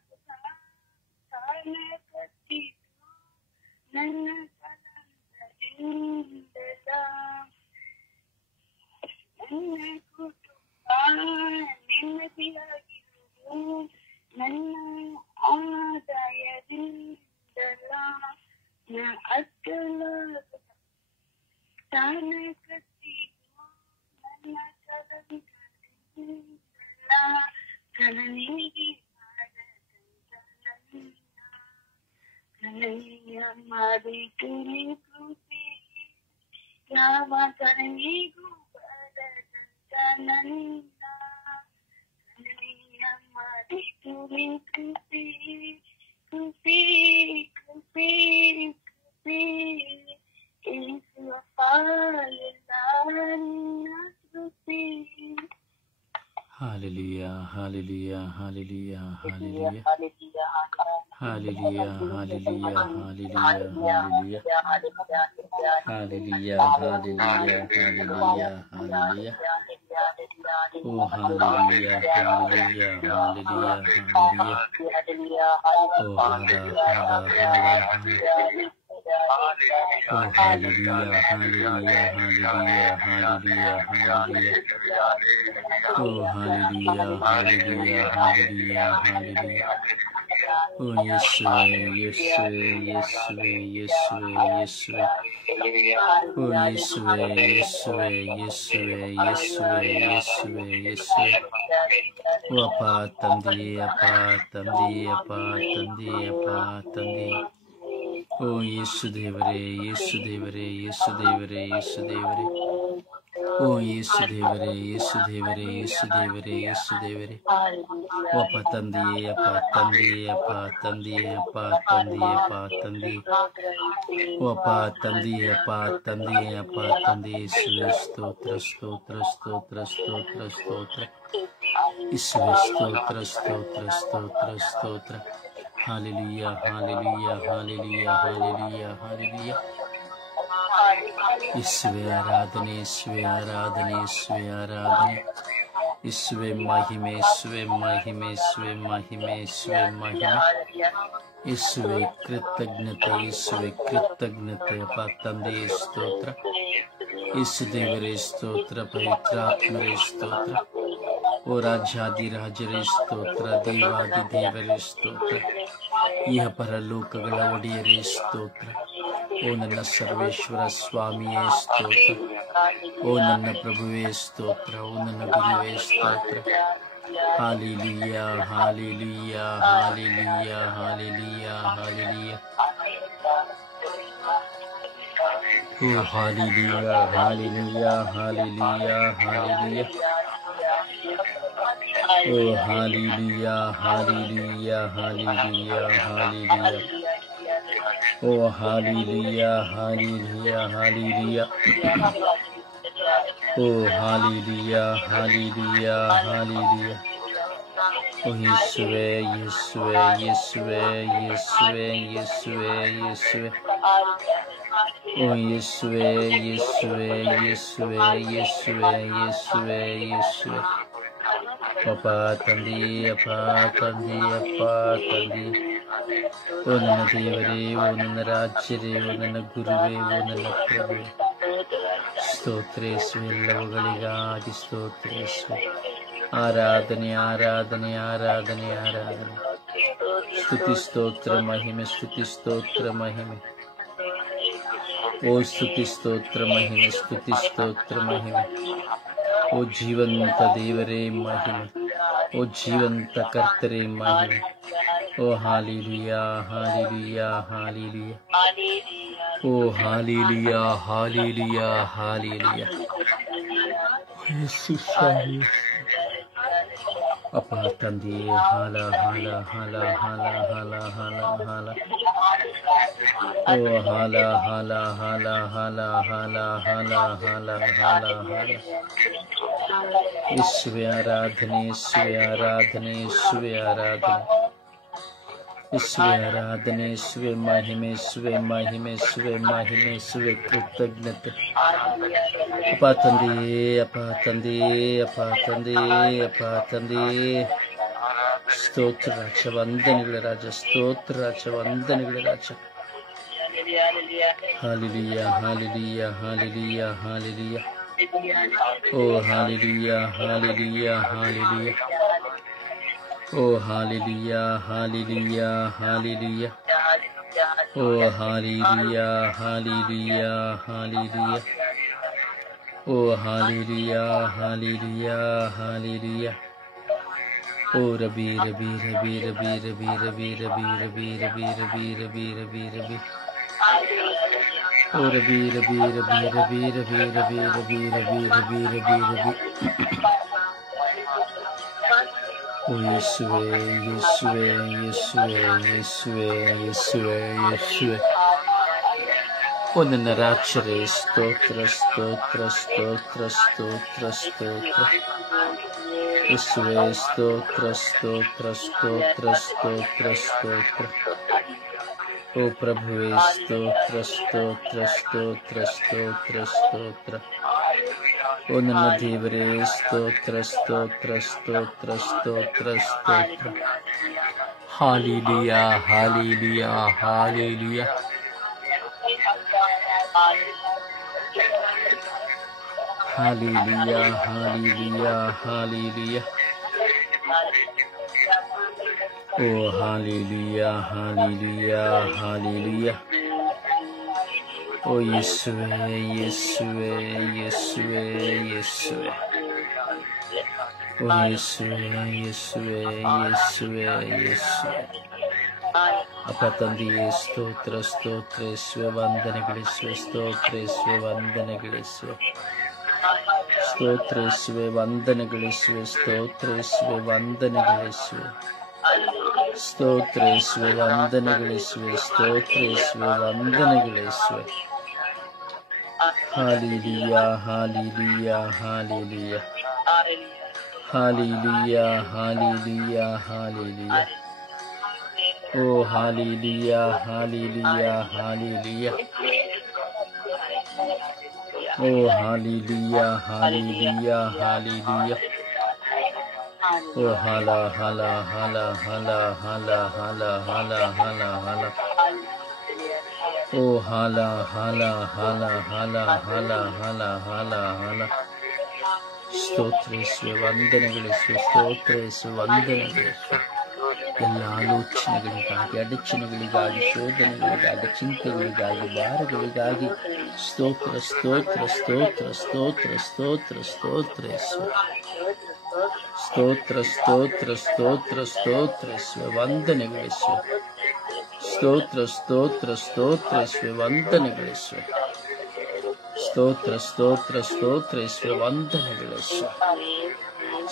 ತಾನ ಕಟ್ಟಿದ್ದು ನನ್ನ ಕಲಂದರಿಂದಲ್ಲ. ನನ್ನ ಕುಟುಂಬ ನೆಮ್ಮದಿಯಾಗಿರುವುದು ನನ್ನ ಆದಾಯದಿಂದಲ್ಲ, ನಾ ಅತ್ತಲಾದ ತಾನ ಕಟ್ಟಿದ್ದು ನನ್ನ ಕಲಂದರಿಂದಲ್ಲ. ಗಣನೆಗೆ ಬಾರದಂತ ನನ್ನ ಗಣನೆಯ ಮಾಡಿತು ನಿನ್ ಕೃಪೆ. ಯಾವ ಕಣಿಗೂ ಬರದಂತ ನನ್ನ ಕಣಿಯ ಮರೆತು ಕೃಪೆ ಕೃಪೆ ಕೃಪೆ ಕೃಪೆ ಯೇಸುವಪ್ಪ ಎಲ್ಲ ನಿನ್ನ ಕೃಪೆ. Hallelujah, hallelujah, hallelujah, hallelujah. Hallelujah, hallelujah, hallelujah, hallelujah. Hallelujah, hallelujah, hallelujah, hallelujah. Oh, hallelujah, hallelujah, hallelujah, hallelujah. Oh, hallelujah, hallelujah. Oh, hallelujah, hallelujah, hallelujah, hallelujah, hallelujah. Oh, hallelujah, hallelujah, hallelujah, hallelujah. Oh, Yeshua, Yeshua, Yeshua, Yeshua, Yeshua. Oh, Yeshua, Yeshua, Yeshua, Yeshua, Yeshua, Yeshua. Oh, Appa Tandi, Appa Tandi, Appa Tandi, Appa Tandi. Oh, Yeshudevare, Yeshudevare, Yeshudevare, Yeshudevare. Oh, Yeshudevare, Yeshudevare, Yeshudevare, Yeshudevare. Oh, Appa Tandi, Appa Tandi, Appa Tandi, Appa Tandi, Appa Tandi. Oh, Appa Tandi, Appa Tandi, Appa Tandi. Yeshua, stotra, stotra, stotra, stotra, stotra. Yeshua, stotra, stotra, stotra, stotra. Hallelujah, hallelujah, hallelujah, hallelujah, hallelujah. Yeshua ಆರಾಧನೆ, ಯೇಸುವೆ ಆರಾಧನೆ, ಯೇಸುವೆ ಆರಾಧನೆ. ಯೇಸುವೆ ಮಹಿಮೆ, ಯೇಸುವೆ ಮಹಿಮೆ, ಯೇಸುವೆ ಮಹಿಮೆ, ಯೇಸುವೆ ಮಹಿಮೆ. ಯೇಸುವೆ ಕೃತಜ್ಞತೆ, ಯೇಸುವೆ ಕೃತಜ್ಞತೆ. ಅಪ್ಪ ತಂದೆಯೇ ಸ್ತೋತ್ರ, ಯೇಸು ದೇವರೇ ಸ್ತೋತ್ರ, ಪವಿತ್ರಾತ್ಮರೇ ಸ್ತೋತ್ರ. ಓ ರಾಜಾದಿರಾಜರೇ ಸ್ತೋತ್ರ, ದೇವಾದಿ ದೇವರೇ ಸ್ತೋತ್ರ, ಇಹ ಪರಲೋಕಗಳ ಒಡೆಯರೇ ಸ್ತೋತ್ರ. ಓ ನನ್ನ ಸರ್ವೇಶ್ವರ ಸ್ವಾಮಿಯೇ ಸ್ತೋತ್ರ, ಓ ನನ್ನ ಪ್ರಭುವೇ ಸ್ತೋತ್ರ, ಓ ನನ್ನ ಗುರುವೇ ಸ್ತೋತ್ರ. Hallelujah, hallelujah, hallelujah, hallelujah, hallelujah. ಓ ಹಾಲೆಲೂಯಾ, ಹಾಲೆಲೂಯಾ, ಹಾಲೆಲೂಯಾ, ಹಾಲೆಲೂಯಾ. ಓ ಹಾಲೆಲೂಯಾ, ಹಾಲೆಲೂಯಾ, ಹಾಲೆಲೂಯಾ, ಹಾಲೆಲೂಯಾ. ಓ ಹಾಲೆಲೂಯಾ, ಹಾಲೆಲೂಯಾ, ಹಾಲೆಲೂಯಾ. ಓ ಹಾಲೆಲೂಯಾ, ಹಾಲೆಲೂಯಾ, ಹಾಲೆಲೂಯಾ. ಓ ಯೇಸುವೆ, ಯೇಸುವೆ, ಯೇಸುವೆ, ಯೇಸುವೆ, ಯೇಸುವೆ, ಯೇಸುವೆ. ಓ ಯೇಸುವೆ, ಯೇಸುವೆ, ಯೇಸುವೆ, ಯೇಸುವೆ, ಯೇಸುವೆ, ಯೇಸುವೆ. ಅಪ್ಪ ತಂದೆ, ಅಪ್ಪ ತಂದೆ, ಅಪ್ಪ ತಂದೆ. ಓ ನನ್ನ ದೇವರೇ, ಓ ನನ್ನ ರಾಜ್ಯರೇ, ಓ ನನ್ನ ಗುರುವೇ, ಓ ನನ್ನ ಪ್ರಭುವೇ. ಸ್ತೋತ್ರೇಶ್ವೇ, ಎಲ್ಲವುಗಳಿಗಾಗಿ ಸ್ತೋತ್ರೇಶ್ವೇ. ಆರಾಧನೆ, ಆರಾಧನೆ, ಆರಾಧನೆ, ಆರಾಧನೆ. ಸ್ತುತಿ ಸ್ತೋತ್ರ ಮಹಿಮೆ, ಸ್ತುತಿ ಸ್ತೋತ್ರ ಮಹಿಮೆ. ಓ ಸ್ತುತಿ ಸ್ತೋತ್ರ ಮಹಿಮೆ, ಸ್ತುತಿ ಸ್ತೋತ್ರ ಮಹಿಮೆ. ಓ ಜೀವಂತ ದೇವರೇ ಮಹಿಮೆ, ಓ ಜೀವಂತ ಕರ್ತರೇ ಮಹಿಮೆ. ಓ ಹಾಲೆಲೂಯಾ, ಹಾಲೆಲೂಯಾ, ಹಾಲೆಲೂಯಾ. ಓ ಹಾಲೆಲೂಯಾ, ಹಾಲೆಲೂಯಾ, ಹಾಲೆಲೂಯಾ. ಯೇಸು ಸ್ವಾಮಿ. ಅಪ್ಪ ತಂದೆಯೇ, ಹಾಲ ಹಾಲ ಹಾಲ ಹಾಲ ಹಾಲ ಹಾಲ ಹಾಲ. ಓ ಹಾಲ ಹಾಲ ಹಾಲ ಹಾಲ ಹಾಲ ಹಾಲ ಹಾಲ ಹಾಲ ಹಾಲ. ಯೇಸುವೆ ಆರಾಧನೆ, ಯೇಸುವೆ ಆರಾಧನೆ, ಯೇಸುವೆ ಆರಾಧನೆ. ಯೇಸುವೆ ಆರಾಧನೆ, ಯೇಸುವೆ ಮಹಿಮೆ, ಯೇಸುವೆ ಮಹಿಮೆ, ಯೇಸುವೆ ಮಹಿಮೆ, ಯೇಸುವೆ ಕೃತಜ್ಞತೆ. ಅಪ್ಪ ತಂದೆಯೇ, ಅಪ್ಪ ತಂದೆಯೇ, ಅಪ್ಪ ತಂದೆಯೇ, ಅಪ್ಪ ತಂದೆಯೇ. ಸ್ತೋತ್ರ ರಾಜ, ವಂದನೆಗಳ ರಾಜ, ಸ್ತೋತ್ರ ರಾಜ, ವಂದನೆಗಳ ರಾಜ. Hallelujah, hallelujah, hallelujah, hallelujah. ಓ ಹಾಲೆಲೂಯಾ, ಹಾಲೆಲೂಯಾ, ಹಾಲೆಲೂಯಾ. ಓ ಹಾಲೆಲೂಯಾ, ಹಾಲೆಲೂಯಾ, ಹಾಲೆಲೂಯಾ. ಓ ಹಾಲೆಲೂಯಾ, ಹಾಲೆಲೂಯಾ, ಹಾಲೆಲೂಯಾ. ಓ ಹಾಲೆಲೂಯಾ, ಹಾಲೆಲೂಯಾ, ಹಾಲೆಲೂಯಾ. ಓ Rabbi Rabbi Rabbi Rabbi Rabbi Rabbi Rabbi Rabbi Rabbi Rabbi Rabbi Rabbi Rabbi. Oh, Rabbi, Rabbi, Rabbi, Rabbi, Rabbi, Rabbi, Rabbi, Rabbi, Rabbi, Rabbi, Rabbi. Oh, Yeshua, Yeshua, Yeshua, Yeshua, Yeshua, Yeshua. Oh, ನನ್ನ ರಾಕ್ಷರೇ, ಸ್ತೋತ್ರ, ಸ್ತೋತ್ರ, ಸ್ತೋತ್ರ, ಸ್ತೋತ್ರ, ಸ್ತೋತ್ರ. ಯೇಸುವೆ, ಸ್ತೋತ್ರ, ಸ್ತೋತ್ರ, ಸ್ತೋತ್ರ, ಸ್ತೋತ್ರ, ಸ್ತೋತ್ರ. ಓ ಪ್ರಭುವೇ, ಸ್ತೋತ್ರ, ಸ್ತೋತ್ರ, ಸ್ತೋತ್ರ, ಸ್ತೋತ್ರ, ಸ್ತೋತ್ರ. ಓ ನನ್ನ ದೇವರೇ, ಸ್ತೋತ್ರ, ಸ್ತೋತ್ರ, ಸ್ತೋತ್ರ, ಸ್ತೋತ್ರ, ಸ್ತೋತ್ರ. Hallelujah, hallelujah, hallelujah. Hallelujah, hallelujah, hallelujah. ಓ ಹಾಲೆಲೂಯಾ, ಹಾಲೆಲೂಯಾ, ಹಾಲೆಲೂಯಾ. ಓ ಯೇಸುವೆ, ಯೇಸುವೆ, ಯೇಸುವೆ, ಯೇಸುವೆ. ಓ ಯೇಸುವೆ, ಯೇಸುವೆ, ಯೇಸುವೆ, ಯೇಸುವೆ. ಅಪ್ಪ ತಂದೆಯೇ, ಸ್ತೋತ್ರ, ಸ್ತೋತ್ರ ಯೇಸುವೆ, ವಂದನೆಗಳಿಸುವೆ, ಸ್ತೋತ್ರ ಯೇಸುವೆ, ವಂದನೆಗಳಿಸುವೆ. ಸ್ತೋತ್ರ ಯೇಸುವೆ, ವಂದನೆಗಳಿಸುವೆ, ಸ್ತೋತ್ರ ಯೇಸುವೆ, ವಂದನೆಗಳಿಸುವೆ. ಸ್ತೋತ್ರ ಯೇಸುವೆ, ವಂದನೆಗಳಿಸುವೆ, ಸ್ತೋತ್ರ ಯೇಸುವೆ, ವಂದನೆಗಳಿಸುವೆ. Hallelujah, hallelujah, hallelujah. Hallelujah, hallelujah, hallelujah. ಓ ಹಾಲೆಲೂಯಾ, ಹಾಲೆಲೂಯಾ, ಹಾಲೆಲೂಯಾ. ಓ ಹಾಲೆಲೂಯಾ, ಹಾಲೆಲೂಯಾ, ಹಾಲೆಲೂಯಾ. ಓ ಹಲ ಹಲ ಹಲ ಹಲ ಹಲ ಹಲ ಹಲ ಹಲ ಹಲ. ಓ ಹಲ ಹಲ ಹಲ ಹಲ ಹಲ ಹಲ ಹಲ ಹಲ. ಸ್ತೋತ್ರಿಸುವೆ, ವಂದನೆಗಳಿಸುವೆ, ಸ್ತೋತ್ರಿಸುವೆ, ವಂದನೆಗಳಿಸುವೆ. ಎಲ್ಲ ಆಲೋಚನೆಗಳಿಗಾಗಿ, ಅಡಚಣೆಗಳಿಗಾಗಿ, ಶೋಧನೆಗಳಿಗಾಗಿ, ಚಿಂತೆಗಳಿಗಾಗಿ, ಭಾರಗಳಿಗಾಗಿ ಸ್ತೋತ್ರ, ಸ್ತೋತ್ರ, ಸ್ತೋತ್ರ, ಸ್ತೋತ್ರ, ಸ್ತೋತ್ರ, ಸ್ತೋತ್ರಿಸುವೆ. ಸ್ತೋತ್ರ, ಸ್ತೋತ್ರ, ಸ್ತೋತ್ರ, ಸ್ತೋತ್ರಿಸುವೆ, ವಂದನೆಗಳಿಸುವೆ. ಸ್ತೋತ್ರ, ಸ್ತೋತ್ರ, ಸ್ತೋತ್ರಿಸುವೆ, ವಂದನೆಗಳಿಸುವೆ. ಸ್ತೋತ್ರ, ಸ್ತೋತ್ರ, ಸ್ತೋತ್ರಿಸುವೆ, ವಂದನೆಗಳಿಸುವೆ.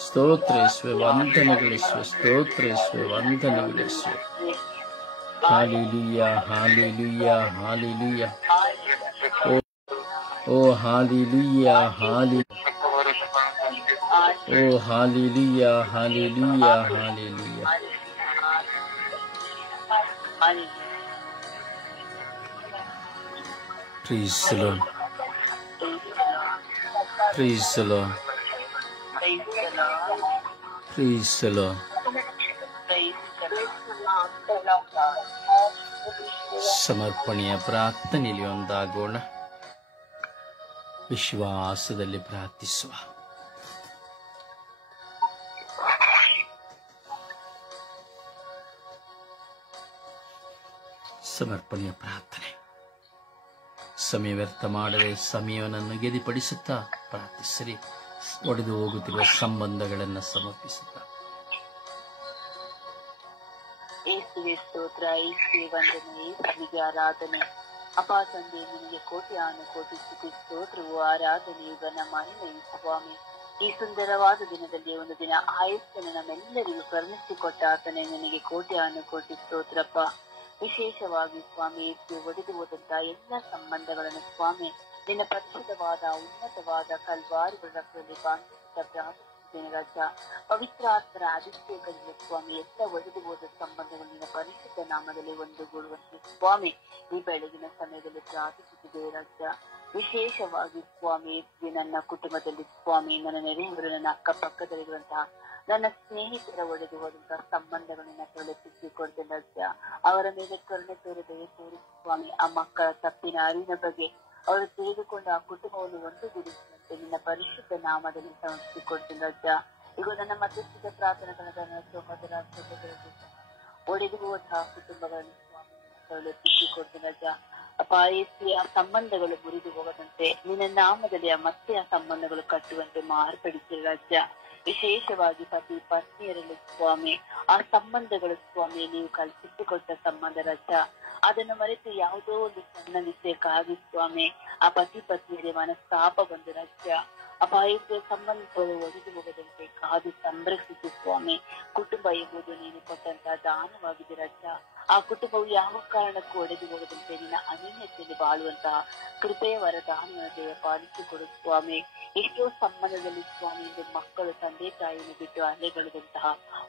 ಸ್ತೋತ್ರಿಸುವೆ, ವಂದನೆಗಳಿಸುವೆ, ಸ್ತೋತ್ರಿಸುವೆ, ವಂದನೆಗಳಿಸುವೆ. Hallelujah, hallelujah, hallelujah. ಓ ಹಾಲೆಲೂಯಾ, ಹಾಲೆಲೂಯಾ. ಓ hallelujah, hallelujah, hallelujah. Praise the Lord. Praise the Lord. Praise the Lord. ಸಮರ್ಪಣೆಯ ಪ್ರಾರ್ಥನೆಯಲ್ಲಿ ಒಂದಾಗೋಣ. ವಿಶ್ವಾಸದಲ್ಲಿ ಪ್ರಾರ್ಥಿಸುವ. ಸಮರ್ಪಣೆಯ ಪ್ರಾರ್ಥನೆ. ಸಮಯ ವ್ಯರ್ಥ ಮಾಡದೆ ಸಮಯವನ್ನು ನಿಗದಿಪಡಿಸುತ್ತಾ ಪ್ರಾರ್ಥಿಸಿರಿ. ಒಡೆದು ಹೋಗುತ್ತಿರುವ ಸಂಬಂಧಗಳನ್ನು ಸಮರ್ಪಿಸುತ್ತಾ. ಯೇಸುವೆ ಸ್ತೋತ್ರ, ಯೇಸುವೆ ವಂದನೆ, ಯೇಸುವಿಗೆ ಆರಾಧನೆ. ಅಪ್ಪ ತಂದೆ, ನಿನಗೆ ಕೋಟ್ಯಾನು ಕೋಟಿ ಸ್ತುತಿ, ಸ್ತೋತ್ರವು, ಆರಾಧನೆಯು, ಘನ ಮಹಿಮೆಯು ಸ್ವಾಮಿ. ಈ ಸುಂದರವಾದ ದಿನದಲ್ಲಿ ಒಂದು ದಿನ ಆಯುಷ್ಯನ ನಮ್ಮೆಲ್ಲರಿಗೂ ಕರುಣಿಸಿಕೊಟ್ಟ ಆತನೇ ನಿನಗೆ ಕೋಟ್ಯಾನು ಕೋಟಿ ಸ್ತೋತ್ರಪ್ಪ. ವಿಶೇಷವಾಗಿ ಸ್ವಾಮಿ ಯೇಸು ಒಡೆದು ಹೋದಂತಹ ಎಲ್ಲ ಸಂಬಂಧಗಳನ್ನು ಸ್ವಾಮಿ ನಿನ್ನ ಪರಿಶುದ್ಧವಾದ ಉನ್ನತವಾದ ಕಲ್ವಾರಿಗಳ ರಕ್ತದಲ್ಲಿ ಪ್ರಾರ್ಥಿಸುತ್ತೇನೆ ರಾಜ. ಪವಿತ್ರಾತ್ಮರ ಅಭಿಷೇಕದಿಂದ ಸ್ವಾಮಿ ಎಲ್ಲ ಒಡೆದು ಹೋದ ಸಂಬಂಧಗಳು ನಿನ್ನ ಪರಿಶುದ್ಧ ನಾಮದಲ್ಲಿ ಒಂದುಗೂಡುವಂತೆ ಸ್ವಾಮಿ ಈ ಬೆಳಗಿನ ಸಮಯದಲ್ಲಿ ಪ್ರಾರ್ಥಿಸುತ್ತಿದೆ ರಾಜ. ವಿಶೇಷವಾಗಿ ಸ್ವಾಮಿ ನನ್ನ ಕುಟುಂಬದಲ್ಲಿ ಸ್ವಾಮಿ, ನನ್ನ ನೆರೆಯವರು, ನನ್ನ ಅಕ್ಕಪಕ್ಕದಲ್ಲಿರುವಂತಹ ನನ್ನ ಸ್ನೇಹಿತರ ಒಡೆದು ಹೋದಂತಹ ಸಂಬಂಧಗಳನ್ನ ತೊಳೆಸಿಕೊಡ್ತೇನೆ ರಾಜ. ಅವರ ಮೇಲೆ ಕರುಣೆ ತೋರದೆಯೇ ತೋರಿ ಸ್ವಾಮಿ, ಆ ಮಕ್ಕಳ ತಪ್ಪಿನ ಅರಿವಿನ ಬಗ್ಗೆ ಅವರು ತಿಳಿದುಕೊಂಡು ಆ ಕುಟುಂಬವನ್ನು ಒಂದುಗೂಡಿಸುವಂತೆ ನಿನ್ನ ಪರಿಶುದ್ಧ ನಾಮದಲ್ಲಿ ಸಮರ್ಪಿಸಿಕೊಡ್ತೇನೆ ರಾಜ. ಈಗ ನನ್ನ ಮಧ್ಯಸ್ಥಿತ ಪ್ರಾರ್ಥನೆಗಳನ್ನ ಸೋಮದ ಒಡೆದು ಹೋದಂತಹ ಕುಟುಂಬಗಳನ್ನು ಸ್ವಾಮಿ ತೊಳೆಸಿಕೊಡ್ತೇನೆ ರಾಜ. ಅಪಾಯಿಸಿಯ ಸಂಬಂಧಗಳು ಮುರಿದು ಹೋಗದಂತೆ ನಿನ್ನ ನಾಮದಲ್ಲಿ ಮತ್ತೆ ಆ ಸಂಬಂಧಗಳು ಕಟ್ಟುವಂತೆ ಮಾರ್ಪಡಿಸಿ ರಾಜ್ಯ. ವಿಶೇಷವಾಗಿ ಪತಿ ಪತ್ನಿಯರಲ್ಲಿ ಸ್ವಾಮಿ ಆ ಸಂಬಂಧಗಳು ಸ್ವಾಮಿ ನೀವು ಕಲ್ಪಿಸಿಕೊಟ್ಟ ಸಂಬಂಧ ರಾಜ್ಯ. ಅದನ್ನು ಮರೆತು ಯಾವುದೋ ಒಂದು ಸಣ್ಣ ವಿಷಯಕ್ಕಾಗಿ ಸ್ವಾಮಿ ಆ ಪತಿ ಪತ್ನಿಯರೇ ಮನಸ್ತಾಪ ಬಂದು ರಾಜ್ಯ ಅಪಾಯಕ್ಕೆ ಸಂಬಂಧಗಳು ಒಡೆದು ಹೋಗದಂತೆ ಕಾದು ಸಂರಕ್ಷಿಸಿ ಸ್ವಾಮಿ. ಕುಟುಂಬ ಎಂಬುದು ನೀನು ಕೊಟ್ಟಂತಹ ದಾನವಾಗಿದೆ ರಾಜ್ಯ. ಆ ಕುಟುಂಬವು ಯಾವ ಕಾರಣಕ್ಕೂ ಒಡೆದು ಹೋಗದಂತೆ ನಿನ್ನ ಅನನ್ಯತೆಯಲ್ಲಿ ಬಾಳುವಂತಹ ಕೃಪೆಯ ವರದಾನ ದೇವ ಪಾಲಿಸಿಕೊಡು ಸ್ವಾಮಿ. ಎಷ್ಟೋ ಸಂಬಂಧದಲ್ಲಿ ಸ್ವಾಮಿ ಇಂದು ಮಕ್ಕಳು ತಂದೆ ತಾಯಿಯನ್ನು ಬಿಟ್ಟು ಅಲೆಗಳೆದಂತಹ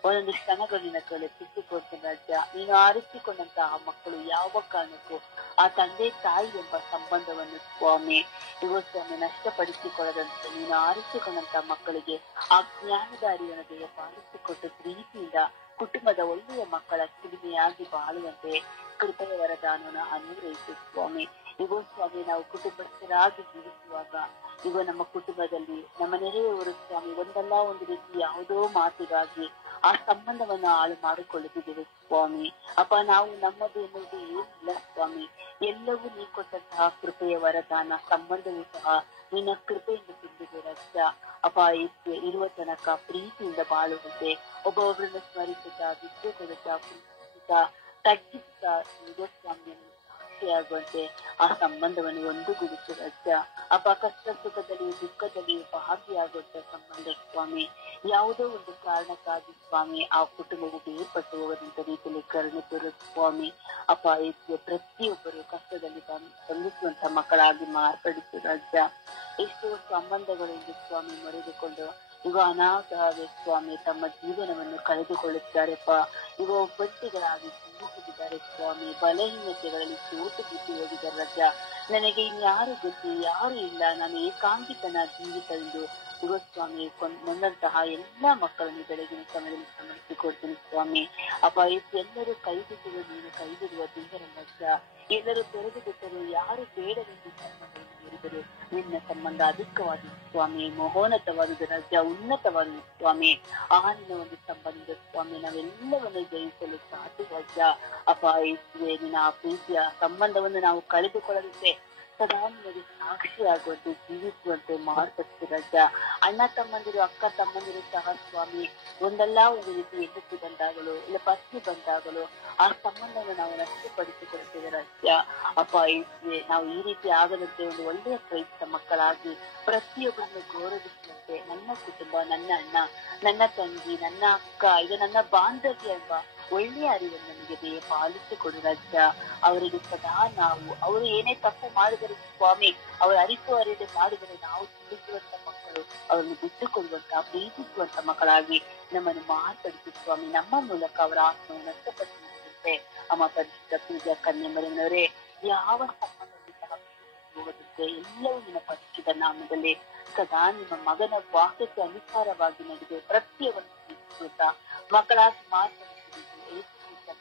ಒಂದೊಂದು ಕ್ಷಣಗಳಿನ ಕಳೆ ಸಿಕ್ಕಿಕೊಡ್ತ ರಾಜ್ಯ. ನೀನು ಆರಿಸಿಕೊಂಡಂತಹ ಮಕ್ಕಳು ಯಾವ ಕಾರಣಕ್ಕೂ ಆ ತಂದೆ ತಾಯಿ ಎಂಬ ಸಂಬಂಧವನ್ನು ಸ್ವಾಮಿ ಸ್ವಾಮಿ ನಷ್ಟಪಡಿಸಿಕೊಳ್ಳದಂತೆ ನೀನು ಆರಿಸಿಕೊಂಡಂತಹ ಮಕ್ಕಳಿಗೆ ಆ ಜ್ಞಾನದ ಅರಿವನ್ನು ದೇವ ಪಾಲಿಸಿಕೊಟ್ಟು ಪ್ರೀತಿಯಿಂದ ಕುಟುಂಬದ ಒಳ್ಳೆಯ ಮಕ್ಕಳ ಕಿಡಿಮೆಯಾಗಿ ಬಾಳುವಂತೆ ಕೃಪೆಯ ವರದಾನವನ್ನು ಅನುಗ್ರಹಿಸು ಸ್ವಾಮಿ. ಸ್ವಾಮಿ ನಾವು ಕುಟುಂಬಸ್ಥರಾಗಿ ಜೀವಿಸುವಾಗ ನಮ್ಮ ಕುಟುಂಬದಲ್ಲಿ ನಮ್ಮ ನೆರೆಯವರು ಸ್ವಾಮಿ ಒಂದಲ್ಲ ಒಂದು ರೀತಿ ಯಾವುದೋ ಮಾತಿಗಾಗಿ ಆ ಸಂಬಂಧವನ್ನು ಹಾಳು ಮಾಡಿಕೊಳ್ಳುತ್ತಿದ್ದೇವೆ ಸ್ವಾಮಿ. ನಾವು ನಮ್ಮದು ಎನ್ನುವುದು ಏನಿಲ್ಲ ಸ್ವಾಮಿ. ಎಲ್ಲವೂ ನೀ ಕೊಟ್ಟಂತಹ ಕೃಪೆಯ ವರದಾನ ಸಂಬಂಧವೂ ಸಹ ನಿನ್ನ ಕೃಪೆಯಿಂದ ತುಂಬಿದೆ ರಾಜ್ಯ. ಇರುವ ತನಕ ಪ್ರೀತಿಯಿಂದ ಬಾಳುವಂತೆ ಒಬ್ಬೊಬ್ಬರನ್ನು ಸ್ಮರಿಸುತ್ತಾ ವಿದ್ಯೆ ಕೊಡುತ್ತಾ ಪ್ರೀತಿಸುತ್ತಾ ತಗ್ಗಿಸುತ್ತಾ ಸ್ವಾಮಿಯನ್ನು ಆಗುವಂತೆ ಆ ಸಂಬಂಧವನ್ನು ಒಂದುಗೂಡಿಸು ರಾಜ್ಯ. ಕಷ್ಟ ಸುಖದಲ್ಲಿಯೂ ದುಃಖದಲ್ಲಿಯೂ ಭಾಗಿಯಾಗುವಂತ ಸಂಬಂಧ ಸ್ವಾಮಿ. ಯಾವುದೋ ಒಂದು ಕಾರಣಕ್ಕಾಗಿ ಸ್ವಾಮಿ ಆ ಕುಟುಂಬವು ಬೇರ್ಪಟ್ಟು ಹೋಗದಂತ ರೀತಿಯಲ್ಲಿ ಕರುಣೆ ತೋರು ಸ್ವಾಮಿ. ಪ್ರತಿಯೊಬ್ಬರು ಕಷ್ಟದಲ್ಲಿ ಬಂಧಿಸುವಂತ ಮಕ್ಕಳಾಗಿ ಮಾರ್ಪಡಿಸು ರಾಜ್ಯ. ಎಷ್ಟೋ ಸಂಬಂಧಗಳಿಂದ ಸ್ವಾಮಿ ಮರೆದುಕೊಂಡು ಅನಾಥರಾದ ಸ್ವಾಮಿ ತಮ್ಮ ಜೀವನವನ್ನು ಕಳೆದುಕೊಳ್ಳುತ್ತಾರೆಪ್ಪ. ಒಬ್ಬಟ್ಟಿಗಳಾಗಿ ಜೀವಿಸುತ್ತಿದ್ದಾರೆ ಸ್ವಾಮಿ. ಬಲಹೀನತೆಗಳಲ್ಲಿ ಸೋತು ಬಿದ್ದು ಹೋಗಿದ್ದಾರೆ ರಾಜ್ಯ. ನನಗೆ ಇನ್ಯಾರು ಗೊತ್ತು, ಯಾರು ಇಲ್ಲ, ನಾನು ಏಕಾಂಗಿತನ ಜೀವಿತ ಎಂದು ಸ್ವಾಮಿ ನೊಂದಂತಹ ಎಲ್ಲಾ ಮಕ್ಕಳನ್ನು ಬೆಳಗಿನ ಸಮಯದಲ್ಲಿ ಸಮರ್ಪಿಸಿಕೊಡ್ತೀನಿ ಸ್ವಾಮಿ. ಎಲ್ಲರೂ ಕೈ ಬಿಟ್ಟರು ನೀನು ಕೈ ಬಿಡುವ ದೇವರ ರಾಜ್ಯ. ಎಲ್ಲರೂ ತೊರೆದು ಬಿಟ್ಟರು, ಯಾರು ಬೇಡವೆಂದು ಸಂಬಂಧವನ್ನು ಹೇಳಿದರು ನಿನ್ನ ಸಂಬಂಧ ಅಧಿಕವಾದ ಸ್ವಾಮಿ. ಮಹೋನ್ನತವಾದ ರಾಜ್ಯ, ಉನ್ನತವಾದ ಸ್ವಾಮಿ. ನಿನ್ನ ಒಂದು ಸಂಬಂಧ ಸ್ವಾಮಿ ನಾವೆಲ್ಲವನ್ನು ಜಯಿಸಲು ಸಾಧ್ಯ ರಾಜ್ಯ. ನಿನ್ನ ಆ ಪ್ರೀತಿಯ ಸಂಬಂಧವನ್ನು ನಾವು ಕಳೆದುಕೊಳ್ಳದಂತೆ ಸದಾ ನಿಮಗೆ ಸಾಕ್ಷಿಯಾಗುವಂತೆ ಜೀವಿಸುವಂತೆ ಮಾರ್ಪಡಿಸಿ ರಾಜ್ಯ. ಅಣ್ಣ ತಮ್ಮಂದಿರು ಅಕ್ಕ ತಮ್ಮಂದಿರು ಸಹ ಸ್ವಾಮಿ ಒಂದಲ್ಲ ಒಂದು ರೀತಿ ಹೆಂಡತಿ ಬಂದಾಗಲು ಇಲ್ಲ ಪತ್ನಿ ಬಂದಾಗಲು ಆ ಸಂಬಂಧವನ್ನು ನಾವು ನಷ್ಟಪಡಿಸಿಕೊಡ್ತೇವೆ ರಾಜ್ಯ. ನಾವು ಈ ರೀತಿ ಆಗದಂತೆ ಒಂದು ಒಳ್ಳೆಯ ಕ್ರೈಸ್ತ ಮಕ್ಕಳಾಗಿ ಪ್ರತಿಯೊಬ್ಬರನ್ನು ಗೌರವಿಸುವಂತೆ ನನ್ನ ಕುಟುಂಬ, ನನ್ನ ಅಣ್ಣ, ನನ್ನ ತಂಗಿ, ನನ್ನ ಅಕ್ಕ, ಇದು ನನ್ನ ಬಾಂಧವ್ಯ ಎಂಬ ಒಳ್ಳೆಯ ಅರಿವನ್ನು ನಮಗೆ ಪಾಲಿಸಿಕೊಡು ರಾಜ್ಯ. ಅವರಿಗೆ ಸದಾ ಅವರು ಏನೇ ತಪ್ಪು ಮಾಡಿದರೆ ಸ್ವಾಮಿ ಅವರು ಅರಿತು ಅರಿಯದೆ ಮಾಡಿದರೆ ನಾವು ತಿಳಿಸುವಂತ ಮಕ್ಕಳು, ಅವರನ್ನು ಬಿಟ್ಟುಕೊಳ್ಳುವಂತ ಪ್ರೀತಿಸುವಂತ ಮಕ್ಕಳಾಗಿ ನಮ್ಮನ್ನು ಮಾರ್ಪಡಿಸಿ ಸ್ವಾಮಿ. ನಮ್ಮ ಮೂಲಕ ಅವರ ಆತ್ಮವನ್ನು ನಷ್ಟಪಡಿಸುವಂತೆ ಪರಿಶುದ್ಧ ಪೂಜಾ ಕನ್ಯೆಮರಿನವರೇ ಯಾವ ಸಂಬಂಧದಲ್ಲಿ ಸಹ ಹೋಗದಂತೆ ಎಲ್ಲವೂ ನಿನ್ನ ಪರಿಶುದ್ಧ ನಾಮದಲ್ಲಿ ಸದಾ ನಿಮ್ಮ ಮಗನ ವಾಕ್ಯಕ್ಕೆ ಅನುಸಾರವಾಗಿ ನಡೆದು ಪ್ರತಿಯೊಂದು ತಿಳಿಸುತ್ತಾ ಮಕ್ಕಳಾಗಿ ಮಾರ್ಪಡಿಸಿ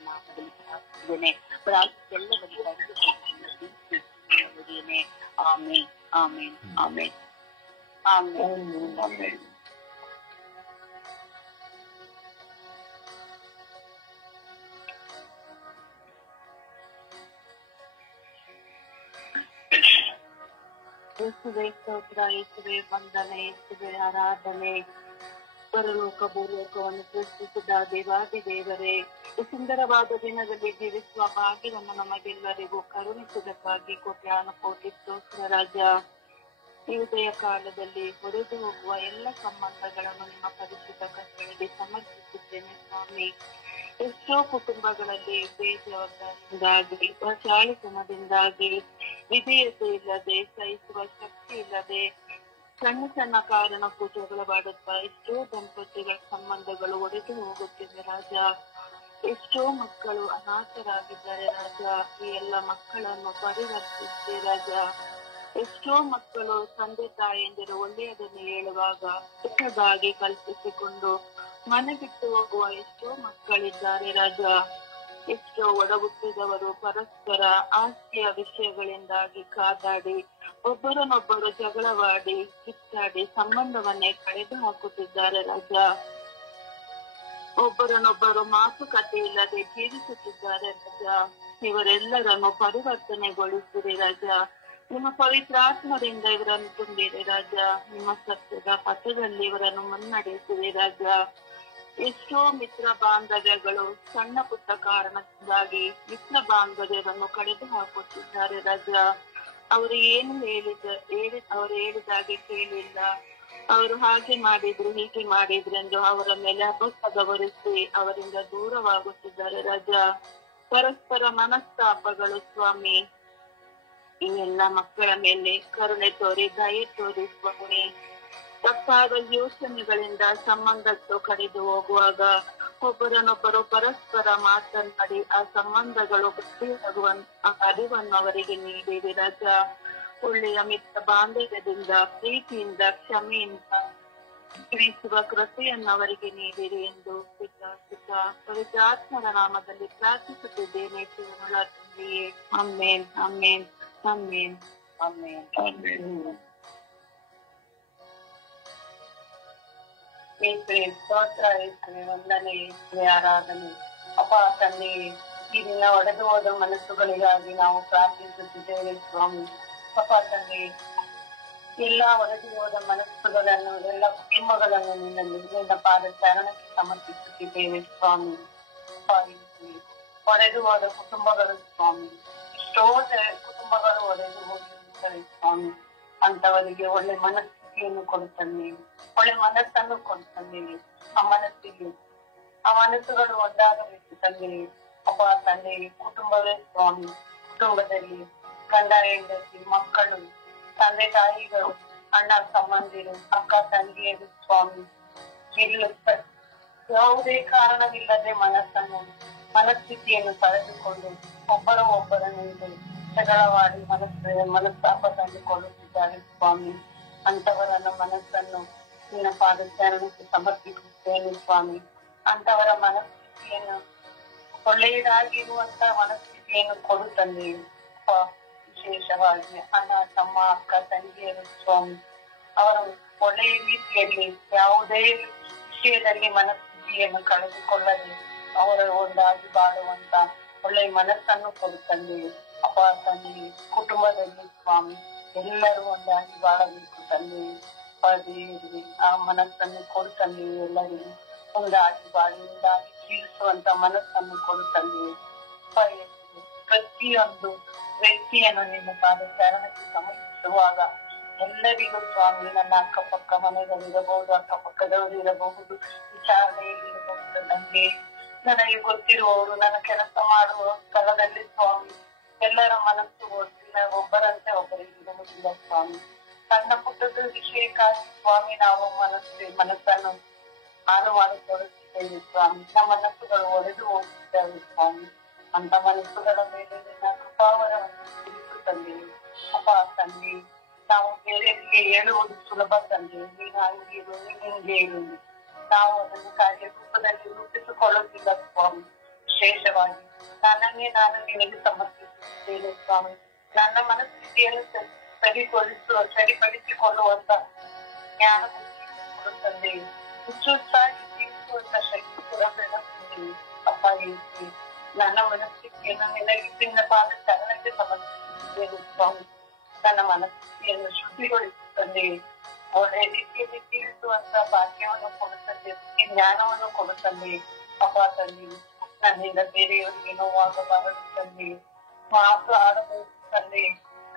ನಾಮದಲ್ಲಿ ಪ್ರಾರ್ಥಿಸಿದ್ದೇನೆ. ಆಮೇನ್ ಆಮೇನ್ ಆಮೇನ್ ಆಮೇನ್ ಆಮೇನ್. ಯೇಸುವೆ ಸ್ತೋತ್ರ, ಯೇಸುವೆ ವಂದನೆ, ಯೇಸುವೆ ಆರಾಧನೆ. ಪರಲೋಕ ಭೂಲೋಕವನ್ನು ಸೃಷ್ಟಿಸಿದ ದೇವಾದಿ ದೇವರೇ, ಈ ಸುಂದರವಾದ ದಿನದಲ್ಲಿ ಜೀವಿಸುವ ಭಾಗ್ಯವನ್ನು ನಮಗೆಲ್ಲರಿಗೂ ಕರುಣಿಸುವುದಕ್ಕಾಗಿ ಕೋಟ್ಯಾನುಕೋಟಿ ಸ್ತೋತ್ರ ರಾಜ. ಈ ಉದಯ ಕಾಲದಲ್ಲಿ ಹೊಡೆದು ಹೋಗುವ ಎಲ್ಲ ಸಂಬಂಧಗಳನ್ನು ನಿಮ್ಮ ಪರಿಶುದ್ಧ ಕರ್ತನಿಗೆ ಸಮರ್ಪಿಸುತ್ತೇನೆ ಸ್ವಾಮಿ. ಎಷ್ಟೋ ಕುಟುಂಬಗಳಲ್ಲಿ ಬೇಜವಾಬ್ದಾರಿಯಿಂದಾಗಿ ಚಾಳಿತನದಿಂದಾಗಿ ವಿಧೇಯತೆ ಇಲ್ಲದೆ ಸಹಿಸುವ ಶಕ್ತಿ ಇಲ್ಲದೆ ಸಣ್ಣ ಸಣ್ಣ ಕಾರಣಕ್ಕೂ ಜಗಳವಾಡುತ್ತಾ ಎಷ್ಟೋ ದಂಪತಿಗಳ ಸಂಬಂಧಗಳು ಒಡೆದು ಹೋಗುತ್ತಿದೆ ರಾಜ. ಎಷ್ಟೋ ಮಕ್ಕಳು ಅನಾಥರಾಗಿದ್ದಾರೆ ರಾಜ. ಈ ಎಲ್ಲ ಮಕ್ಕಳನ್ನು ಪರಿವರ್ತಿಸಿದೆ ರಾಜ. ಎಷ್ಟೋ ಮಕ್ಕಳು ತಂದೆ ತಾಯಿಯಂದಿರು ಒಳ್ಳೆಯದನ್ನು ಹೇಳುವಾಗ ಕೆಟ್ಟದಾಗಿ ಕಲ್ಪಿಸಿಕೊಂಡು ಮನೆ ಬಿಟ್ಟು ಹೋಗುವ ಎಷ್ಟೋ ಮಕ್ಕಳಿದ್ದಾರೆ ರಾಜ. ಎಷ್ಟೋ ಒಡಹುಟ್ಟಿದವರು ಪರಸ್ಪರ ಆಸ್ತಿಯ ವಿಷಯಗಳಿಂದಾಗಿ ಕಾದಾಡಿ ಒಬ್ಬರನ್ನೊಬ್ಬರು ಜಗಳವಾಡಿ ಕಿತ್ತಾಡಿ ಸಂಬಂಧವನ್ನೇ ಕಳೆದು ಹಾಕುತ್ತಿದ್ದಾರೆ ರಾಜ. ಒಬ್ಬರನ್ನೊಬ್ಬರು ಮಾತುಕತೆ ಇಲ್ಲದೆ ಜೀವಿಸುತ್ತಿದ್ದಾರೆ ರಾಜ. ಇವರೆಲ್ಲರನ್ನು ಪರಿವರ್ತನೆಗೊಳಿಸಿರಿ ರಾಜ. ನಿಮ್ಮ ಪವಿತ್ರಾತ್ಮದಿಂದ ಇವರನ್ನು ತುಂಬಿರಿ ರಾಜ. ನಿಮ್ಮ ಸತ್ಯದ ಪಥದಲ್ಲಿ ಇವರನ್ನು ಮುನ್ನಡೆಸಿರಿ ರಾಜ. ಎಷ್ಟೋ ಮಿತ್ರ ಬಾಂಧವ್ಯಗಳು ಸಣ್ಣ ಪುಟ್ಟ ಕಾರಣದಿಂದಾಗಿ ಮಿತ್ರ ಬಾಂಧವ್ಯವನ್ನು ಕಡಿದು ಹಾಕುತ್ತಿದ್ದಾರೆ ರಾಜ. ಅವರು ಏನು ಅವರು ಹೇಳಿದಾಗೆ ಕೇಳಿಲ್ಲ, ಅವರು ಹಾಗೆ ಮಾಡಿದ್ರು ಹೀಗೆ ಮಾಡಿದ್ರು ಎಂದು ಅವರ ಮೇಲೆ ಅಬದ್ಧ ಹೊರಿಸಿ ಅವರಿಂದ ದೂರವಾಗುತ್ತಿದ್ದಾರೆ ರಾಜ. ಪರಸ್ಪರ ಮನಸ್ತಾಪಗಳು ಸ್ವಾಮಿ, ಈ ಎಲ್ಲ ಮಕ್ಕಳ ಮೇಲೆ ಕರುಣೆ ತೋರಿ ದಯೆ ತೋರಿ ಸ್ವಾಮಿ. ತಪ್ಪಾದ ಯೋಚನೆಗಳಿಂದ ಸಂಬಂಧಗಳು ಕಡಿದು ಹೋಗುವಾಗ ಒಬ್ಬರನ್ನೊಬ್ಬರು ಪರಸ್ಪರ ಮಾತನಾಡಿ ಆ ಸಂಬಂಧಗಳು ಗಟ್ಟಿಯಾಗುವಂತ ಅರಿವನ್ನು ಅವರಿಗೆ ನೀಡಿರಿ ರಾಜ. ಒಳ್ಳೆಯ ಮಿತ್ರ ಬಾಂಧವ್ಯದಿಂದ, ಪ್ರೀತಿಯಿಂದ, ಕ್ಷಮೆಯಿಂದ ಕ್ರಿಸುವ ಕೃಪೆಯನ್ನು ಅವರಿಗೆ ನೀಡಿರಿ ಎಂದು ಪವಿತ್ರಾತ್ಮರ ನಾಮದಲ್ಲಿ ಪ್ರಾರ್ಥಿಸುತ್ತಿದ್ದೇನೆ ತಂದೆಯೇ. Amen, amen, amen, amen. ಸ್ತೋತ್ರ, ವಂದನೆ, ಆರಾಧನೆ. ಅಪ್ಪ ತಂದೆ, ಈ ದಿನ ಒಡೆದು ಹೋದ ಮನಸ್ಸುಗಳಿಗಾಗಿ ನಾವು ಪ್ರಾರ್ಥಿಸುತ್ತಿದ್ದೇವೆ ಸ್ವಾಮಿ. ಅಪ್ಪ ತಂದೆ, ಎಲ್ಲಾ ಒಡೆದು ಹೋದ ಮನಸ್ಸುಗಳನ್ನು, ಎಲ್ಲ ಕುಟುಂಬಗಳನ್ನು ನಿನ್ನ ಪಾದ ಚರಣಕ್ಕೆ ಸಮರ್ಪಿಸುತ್ತಿದ್ದೇವೆ ಸ್ವಾಮಿ. ಒಡೆದು ಹೋದ ಕುಟುಂಬಗಳು ಸ್ವಾಮಿ, ಎಷ್ಟೋ ಕುಟುಂಬಗಳು ಒಡೆದು ಹೋಗಿರುತ್ತವೆ ಸ್ವಾಮಿ. ಅಂತವರಿಗೆ ಒಳ್ಳೆ ಮನಸ್ಥಿತಿಯನ್ನು ಕೊಡುತ್ತಂದೆ, ಒಳ್ಳೆ ಮನಸ್ಸನ್ನು ಕೊಡುತ್ತಂದೆ. ಆ ಮನಸ್ಸುಗಳು ಒಂದಾಗಬೇಕು ತಂದೆ. ಅಪ್ಪ ತಂದೆ, ಕುಟುಂಬವೇ ಸ್ವಾಮಿ. ಕುಟುಂಬದಲ್ಲಿ ಗಂಡ ಹೆಂಡತಿ, ಮಕ್ಕಳು, ತಂದೆ ತಾಯಿಗಳು, ಅಣ್ಣ ಸಂಬಂಧಿರು, ಅಕ್ಕ ತಂಗಿಯರು ಸ್ವಾಮಿ, ಯಾವುದೇ ಕಾರಣವಿಲ್ಲದೆ ಮನಸ್ಥಿತಿಯನ್ನು ಕಳೆದುಕೊಂಡು ಒಬ್ಬರನ್ನು ಜಗಳವಾಡಿ ಮನಸ್ತಾಪ ತಂದುಕೊಳ್ಳುತ್ತಿದ್ದಾರೆ ಸ್ವಾಮಿ. ಅಂತವರ ಮನಸ್ಸನ್ನು ನಿನ್ನ ಪಾದಚಾರಣಕ್ಕೆ ಸಮರ್ಪಿಸುತ್ತೇನೆ ಸ್ವಾಮಿ. ಅಂತವರ ಮನಸ್ಥಿತಿಯನ್ನು, ಒಳ್ಳೆಯದಾಗಿರುವಂತ ಮನಸ್ಥಿತಿಯನ್ನು ಕೊಡುತ್ತಂದೆ. ವಿಶೇಷವಾಗಿ ಅಣ್ಣ ತಮ್ಮ ಅಕ್ಕ ತಂಗಿಯರು ಸ್ವಾಮಿ, ಅವರು ಒಳ್ಳೆಯ ರೀತಿಯಲ್ಲಿ ಯಾವುದೇ ವಿಷಯದಲ್ಲಿ ಮನಸ್ಥಿತಿಯನ್ನು ಕಳೆದುಕೊಳ್ಳದೆ ಅವರ ಒಂದಾಗಿ ಬಾಳುವಂತ ಒಳ್ಳೆಯ ಮನಸ್ಸನ್ನು ಕೊಡುತ್ತಂದೆ. ಅಪ್ಪ ತಂದೆ, ಕುಟುಂಬದಲ್ಲಿ ಸ್ವಾಮಿ ಎಲ್ಲರೂ ಒಂದಾಗಿ ಬಾಳಬೇಕು ತಂದೆ. ಆ ಮನಸ್ಸನ್ನು ಕೊಡುತ್ತಂದೆ. ಎಲ್ಲರಿಗೂ ಒಂದಾಗಿ ಬಾಳಿಂದಾಗಿ ಜೀವಿಸುವಂತ ಮನಸ್ಸನ್ನು ಕೊಡುತ್ತಂದೆ. ಪ್ರತಿಯೊಂದು ವ್ಯಕ್ತಿಯನ್ನು ನಿನ್ನ ಪಾದಚಾರಣಕ್ಕೆ ಸಮರ್ಪಿಸುವಾಗ ಎಲ್ಲರಿಗೂ ಸ್ವಾಮಿ, ನನ್ನ ಅಕ್ಕಪಕ್ಕ ಮನೆಗಳಿರಬಹುದು, ಅಕ್ಕಪಕ್ಕದವರು ಇರಬಹುದು, ವಿಚಾರಣೆಯಲ್ಲಿ ಇರಬಹುದು ತಂದೆ, ನನಗೆ ಗೊತ್ತಿರುವವರು, ನನ್ನ ಕೆಲಸ ಮಾಡುವ ಸ್ಥಳದಲ್ಲಿ ಸ್ವಾಮಿ, ಎಲ್ಲರ ಮನಸ್ಸು ಒಬ್ಬರಂತೆ ಒಬ್ಬರಿಗೆ ಇರುವುದಿಲ್ಲ ಸ್ವಾಮಿ. ಸಣ್ಣ ಪುಟ್ಟದ ವಿಷಯಕ್ಕಾಗಿ ಸ್ವಾಮಿ ನಾವು ಮನಸ್ಸನ್ನು ಹಾಳು ಮಾಡಿಕೊಳ್ಳುತ್ತಿದ್ದೇವೆ ಸ್ವಾಮಿ. ನಮ್ಮ ಮನಸ್ಸುಗಳು ಒಡೆದು ಹೋಗುತ್ತಿದ್ದಾವೆ ಸ್ವಾಮಿ. ಅಂತ ಮನಸ್ಸುಗಳ ಮೇಲೆ ನಿನ್ನ ಕೃಪಾವರವನ್ನು ತಿಳಿಸುತ್ತಂದೆ. ಅಪ್ಪ ತಂದೆ, ನಾವು ಬೇರೆಯವರಿಗೆ ಹೇಳುವುದು ಸುಲಭ ತಂದೆ. ನೀನು ಹಂಗೆ ಇರು, ನೀನು ಹಿಂಗೆ ಇರು, ನಾವು ಅದನ್ನು ಕಾರ್ಯ ರೂಪದಲ್ಲಿ ರೂಪಿಸಿಕೊಳ್ಳುತ್ತಿಲ್ಲ ಸ್ವಾಮಿ. ವಿಶೇಷವಾಗಿ ನನ್ನನ್ನೇ ನಾನು ನಿನಗೆ ಸಮರ್ಪಿಸುತ್ತೇನೆ ಸ್ವಾಮಿ. ನನ್ನ ಮನಸ್ಥಿತಿಯನ್ನು ಸರಿಪಡಿಸಿಕೊಳ್ಳುವಂತ ಜ್ಞಾನ ಕೊಡುತ್ತಂದೆ. ಹುಚ್ಚುಚ್ಚಾಗಿ ಜೀವಿಸುವಂತ ಶಕ್ತಿ ಕೊಡಬೇಕಂತೆ. ಅಪ್ಪ ಹೇಳ್ತಿ, ನನ್ನ ಮನಸ್ಥಿತಿಯನ್ನು ನಿನಗೆ ನಿನ್ನ ಪಾದ ಚರಣಕ್ಕೆ ಸಮರ್ಪಿಸುತ್ತೇನೆ ಸ್ವಾಮಿ. ನನ್ನ ಮನಸ್ಥಿತಿಯನ್ನು ಶುದ್ಧಿಗೊಳಿಸುತ್ತಂದೆ. ಒಳ್ಳೆಯ ರೀತಿಯಲ್ಲಿ ಜೀವಿಸುವಂತ ಭಾಗ್ಯವನ್ನು ಕೊಡುತ್ತದೆ, ಜ್ಞಾನವನ್ನು ಕೊಡುತ್ತಂದೆ. ಅಪ್ಪ ತಂದೆ, ನನ್ನಿಂದ ಬೇರೆಯವರಿಗೆ ನೋವಾಗಬಾರದು ತಂದೆ. ಮಾತು ಆಡಬಹುದು ತಂದೆ,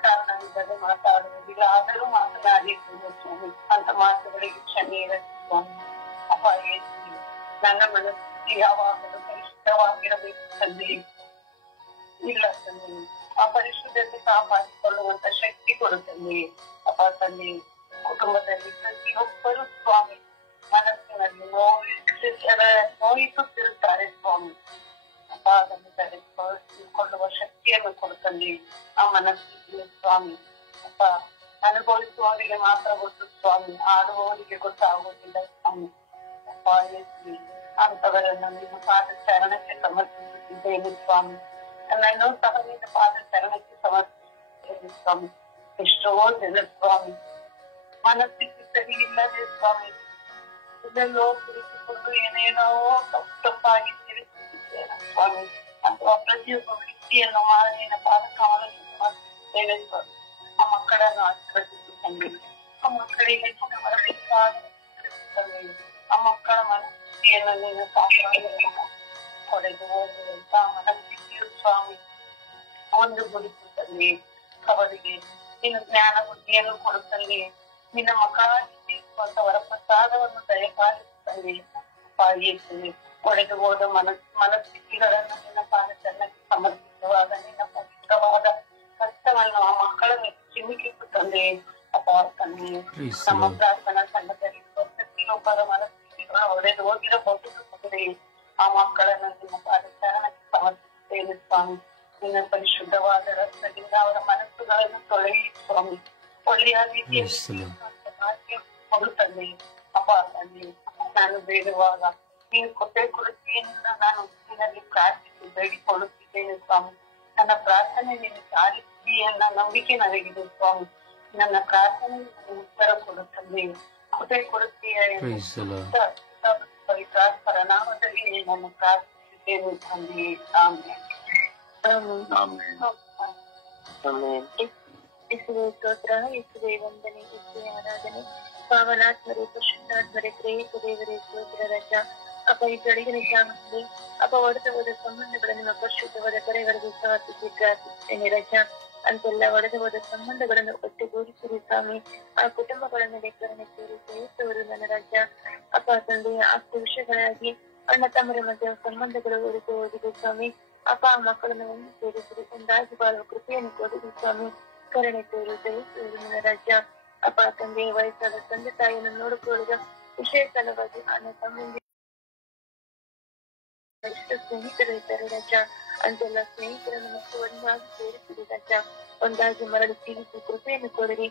ಕಾರಣವಿಲ್ಲದೆ ಮಾತಾಡುವುದಿಲ್ಲ, ಆದರೂ ಮಾತನಾಡಿದ್ದು ಸ್ವಾಮಿ. ಅಂತ ಮಾತುಗಳಿಗೆ ಕ್ಷಮೆ ಇರಲಿ ಸ್ವಾಮಿ. ಅಪ್ಪ ಹೇಳ್ತಿ, ನನ್ನ ಮನಸ್ಥಿತಿ ಯಾವಾಗಲೂ ಪರಿಶುದ್ಧವಾಗಿರಬೇಕು ತಂದೆ. ಇಲ್ಲ ತಂದೆ, ಆ ಪರಿಶುದ್ಧತೆ ಕಾಪಾಡಿಕೊಳ್ಳುವಂತ ಶಕ್ತಿ ಕೊಡುತ್ತಂದೆ. ಅಪ್ಪ ತಂದೆ, ಕುಟುಂಬದಲ್ಲಿ ಪ್ರತಿಯೊಬ್ಬರು ಸ್ವಾಮಿ ಮನಸ್ಸಿನಲ್ಲಿ ನೋಯಿಸುತ್ತಿರುತ್ತಾರೆ ಸ್ವಾಮಿ. ಅಪ್ಪ ಅದನ್ನು ತಡೆದುಕೊಳ್ಳುವ ಶಕ್ತಿಯನ್ನು ಕೊಡುತ್ತಂದೆ. ಆ ಮನಸ್ಥಿತಿಯ ಸ್ವಾಮಿ ಅಪ್ಪ ಅನುಭವಿಸುವವರಿಗೆ ಮಾತ್ರ ಗೊತ್ತು ಸ್ವಾಮಿ, ಆಡುವವರಿಗೆ ಗೊತ್ತಾಗುವುದಿಲ್ಲ ಸ್ವಾಮಿ. ಅಪ್ಪ ಅಂತವರನ್ನು ನಿಮ್ಮ ಪಾದ ಚರಣಕ್ಕೆ ಸಮರ್ಪಿಸುತ್ತಿದ್ದೇನೆ ಸ್ವಾಮಿ. ನನ್ನನ್ನು ಸಹ ನಿನ್ನ ಪಾದ ಚರಣಕ್ಕೆ ಸಮರ್ಪಿಸುತ್ತೇನೆ ಸ್ವಾಮಿ. ಎಷ್ಟೋ ಜನ ಸ್ವಾಮಿ ಮನಸ್ಥಿತಿ ಸರಿ ಇಲ್ಲದೆ ಸ್ವಾಮಿ ಇದೆಲ್ಲೋ ಕುರಿತುಕೊಂಡು ಏನೇನೋ ತಪ್ಪಾಗಿ ತಿಳಿಸುತ್ತಿದ್ದೇನೆ ಸ್ವಾಮಿ. ಅಥವಾ ಪ್ರತಿಯೊಬ್ಬ ವ್ಯಕ್ತಿಯನ್ನು ನಿನ್ನ ಪಾದ ಕಮಲಕ್ಕೆ ಸಮರ್ಪಿಸುತ್ತೇವೆ ಸ್ವಾಮಿ. ಆ ಮಕ್ಕಳನ್ನು ಆಶೀರ್ವದಿಸುತ್ತಂದೆ. ಆ ಮಕ್ಕಳಿಗೆ ಆ ಮಕ್ಕಳ ಮನಸ್ಥಿತಿಯನ್ನು ನೀನು ಹೊಡೆದು ಹೋಗುವಂತ ಮನಸ್ಥಿತಿಯು ಸ್ವಾಮಿ ಒಂದು ಗುರುತಲ್ಲಿ ಅವರಿಗೆ ನಿನ್ನ ಜ್ಞಾನ ಬುದ್ಧಿಯನ್ನು ಕೊಡುತ್ತಲ್ಲಿ ನಿನ್ನ ಮಕ್ಕಳಾಗಿ ವರಪ್ರಸಾದವನ್ನು ದಯಪಾಲಿಸುತ್ತಲ್ಲಿ ಪಾಲಿಸುತ್ತಲ್ಲಿ ಒಡೆದು ಹೋದ ಮನಸ್ಥಿತಿಗಳನ್ನು ನಿನ್ನ ಪಾಲಕರನ್ನಾಗಿ ಸಮರ್ಪಿಸುವಾಗ ನಿನ್ನ ಪವಿತ್ರವಾದ ಕಷ್ಟವನ್ನು ಆ ಮಕ್ಕಳನ್ನು ಚಿಮುಕಿಸು ತಂದೆ. ಅಪ್ಪ ತಂದೆ, ನಮ್ಮ ಪ್ರಾರ್ಥನಾ ಸಂಘದಲ್ಲಿ ಪ್ರತಿಯೊಬ್ಬರ ಮನಸ್ಥಿತಿಗಳು ಒಡೆದು ಹೋಗಿರಬಹುದು ತಂದೆ. ಆ ಮಕ್ಕಳನ್ನು ನಿಮ್ಮ ಪಾಲಕರನ್ನಾಗಿ ಸಮರ್ಪಿಸುತ್ತೇನೆ ಸ್ವಾಮಿ. ನಿನ್ನ ಪರಿಶುದ್ಧವಾದ ರಕ್ತದಿಂದ ಅವರ ಮನಸ್ಸುಗಳನ್ನು ತೊಳೆಯಿ ಸ್ವಾಮಿ. ಒಳ್ಳೆಯ ರೀತಿಯಲ್ಲಿ ಕೊಡುತ್ತಂದೆ. ಅಪ್ಪ ತಂದೆ, ನಾನು ಬೇಡುವಾಗ ನೀನು ಕೊಡುತ್ತೆಯಿಂದ ನಾನು ನಿನ್ನಲ್ಲಿ ಪ್ರಾರ್ಥಿಸಿ ಬೇಡಿಕೊಳ್ಳುತ್ತಿದ್ದೇನೆ ಸ್ವಾಮಿ. ನನ್ನ ಪ್ರಾರ್ಥನೆ ನೀನು ಸಾಧಿಸಿದೆಯನ್ನ ನಂಬಿಕೆ ನನಗಿದೆ ಸ್ವಾಮಿ. ನನ್ನ ಪ್ರಾರ್ಥನೆ ಉತ್ತರ ಕೊಡುತ್ತಂದೆ. ಕೊಡುತ್ತೀಯ ಪವಿತ್ರಾತ್ಮರ ನಾಮದಲ್ಲಿ ನಾನು ಪ್ರಾರ್ಥಿಸಿದ್ದೇನೆ ತಂದೆ. ಯೇಸುವೆ ಸ್ತೋತ್ರ, ಯೇಸುವೆ ವಂದನೆ, ಯೇಸುವೆ ಆರಾಧನೆ. ಪಾವನಾತ್ಮರೇ, ಪರಿಶುದ್ಧಾತ್ಮರೇ, ಪ್ರೇರಿತ ದೇವರೇ ಸ್ತೋತ್ರ ರಜ. ಅಪ್ಪ ಈ ಬೆಳಗಿನ ಜಾಗದಲ್ಲಿ ಅಪ್ಪ ಒಡೆದು ಹೋದ ಸಂಬಂಧಗಳ ನಿಮ್ಮ ಪರಿಶುದ್ಧವಾದ ಕರೆಗಳಿಗೆ ಸಮರ್ಪಿಸಿ ಪ್ರಾರ್ಥಿಸುತ್ತೇನೆ ರಜ. ಅಂತೆಲ್ಲ ಒಡೆದು ಹೋದ ಸಂಬಂಧಗಳನ್ನು ಒಟ್ಟುಗೂಡಿಸಿರಿ ಸ್ವಾಮಿ. ಆ ಕುಟುಂಬಗಳನ್ನು ಲೆಕ್ಕರನ್ನು ಸೇರಿಸುವರು ನನ್ನ ರಾಜ. ಅಪ್ಪ ತಂದೆಯ ಆಸ್ತಿ ವಿಷಯಗಳಾಗಿ ಅಣ್ಣ ತಮ್ಮರ ಮಧ್ಯೆ ಸಂಬಂಧಗಳು ಒಡೆದು ಹೋಗಿದೆ ಸ್ವಾಮಿ. ಅಪ್ಪ ಆ ಮಕ್ಕಳನ್ನು ಒಂದು ಸೇರಿಸಿರಿ, ಒಂದಾಗಿ ಬಾಳುವ ಕೃಪೆಯನ್ನು ಕೊಡಿರಿ ಸ್ವಾಮಿ. ಕರುಣೆ ತೋರುವುದು ನನ್ನ ರಾಜ್ಯ. ಅಪ್ಪ ತಂದೆಯ ವಯಸ್ಸಾದ ತಂದೆ ತಾಯಿಯನ್ನು ನೋಡಿಕೊಳ್ಳುವ ವಿಷಯ ಸಲುವಾಗಿ ಅಣ್ಣ ತಮ್ಮಂದಿರ ಎಷ್ಟು ಸ್ನೇಹಿತರು ಇದ್ದಾರೆ ರಾಜ. ಅಂತೆಲ್ಲ ಸ್ನೇಹಿತರನ್ನು ಮತ್ತು ಒಂದಾಗಿ ಸೇರಿಸಿರಿ ರಾಜ. ಒಂದಾಗಿ ಮರಳಿ ಜೀವಿಸಿ ಕೃಪೆಯನ್ನು ಕೊಡಿರಿ.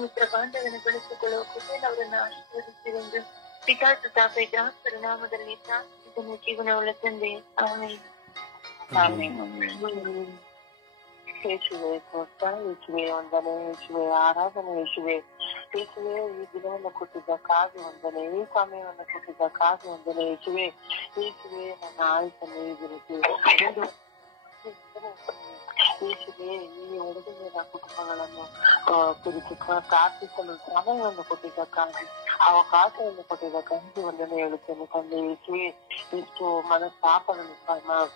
ಮಿತ್ರ ಬಾಂಧವ್ಯವನ್ನು ಬೆಳೆಸಿಕೊಳ್ಳುವ ಕೃಪೆಯನ್ನು ಅವರನ್ನು ಆಶೀರ್ವದಿಸಿರೆಂದು ಪಿತಾಸುತ ಪವಿತ್ರಾತ್ಮರ ನಾಮದಲ್ಲಿ ಪ್ರಾರ್ಥಿಸಿದನು ಜೀವನವುಳ್ಳ ತಂದೆ. ಆಮೆನ್. ಯೇಸುವೆ ಸ್ತೋತ್ರ, ಯೇಸುವೆ ವಂದನೆ, ಯೇಸುವೆ ಆರಾಧನೆ, ಯೇಸುವೆ ಯೇಸುವೆ ಈ ದಿನವನ್ನು ಕೊಟ್ಟಿದ್ದಕ್ಕಾಗಿ ವಂದನೆ, ಈ ಸಮಯವನ್ನು ಕೊಟ್ಟಿದ್ದಕ್ಕಾಗಿ ವಂದನೆ ಯೇಸುವೆ. ಯೇಸುವೆ ನನ್ನ ಆಯುಷನ್ನು ಈಗಿರುತ್ತೆ ಯೇಸುವೆ. ಈ ಒಡೆದ ಕುಟುಂಬಗಳನ್ನು ಕುರಿತು ಪ್ರಾರ್ಥಿಸಲು ಸಮಯವನ್ನು ಕೊಟ್ಟಿದ್ದಕ್ಕಾಗಿ, ಅವಕಾಶವನ್ನು ಕೊಟ್ಟಿದ್ದಕ್ಕಾಗಿ ವಂದನೆ ಹೇಳುತ್ತೇನೆ ತಂದೆ ಯೇಸುವೆ. ಎಷ್ಟು ಮನಸ್ತಾಪಗಳು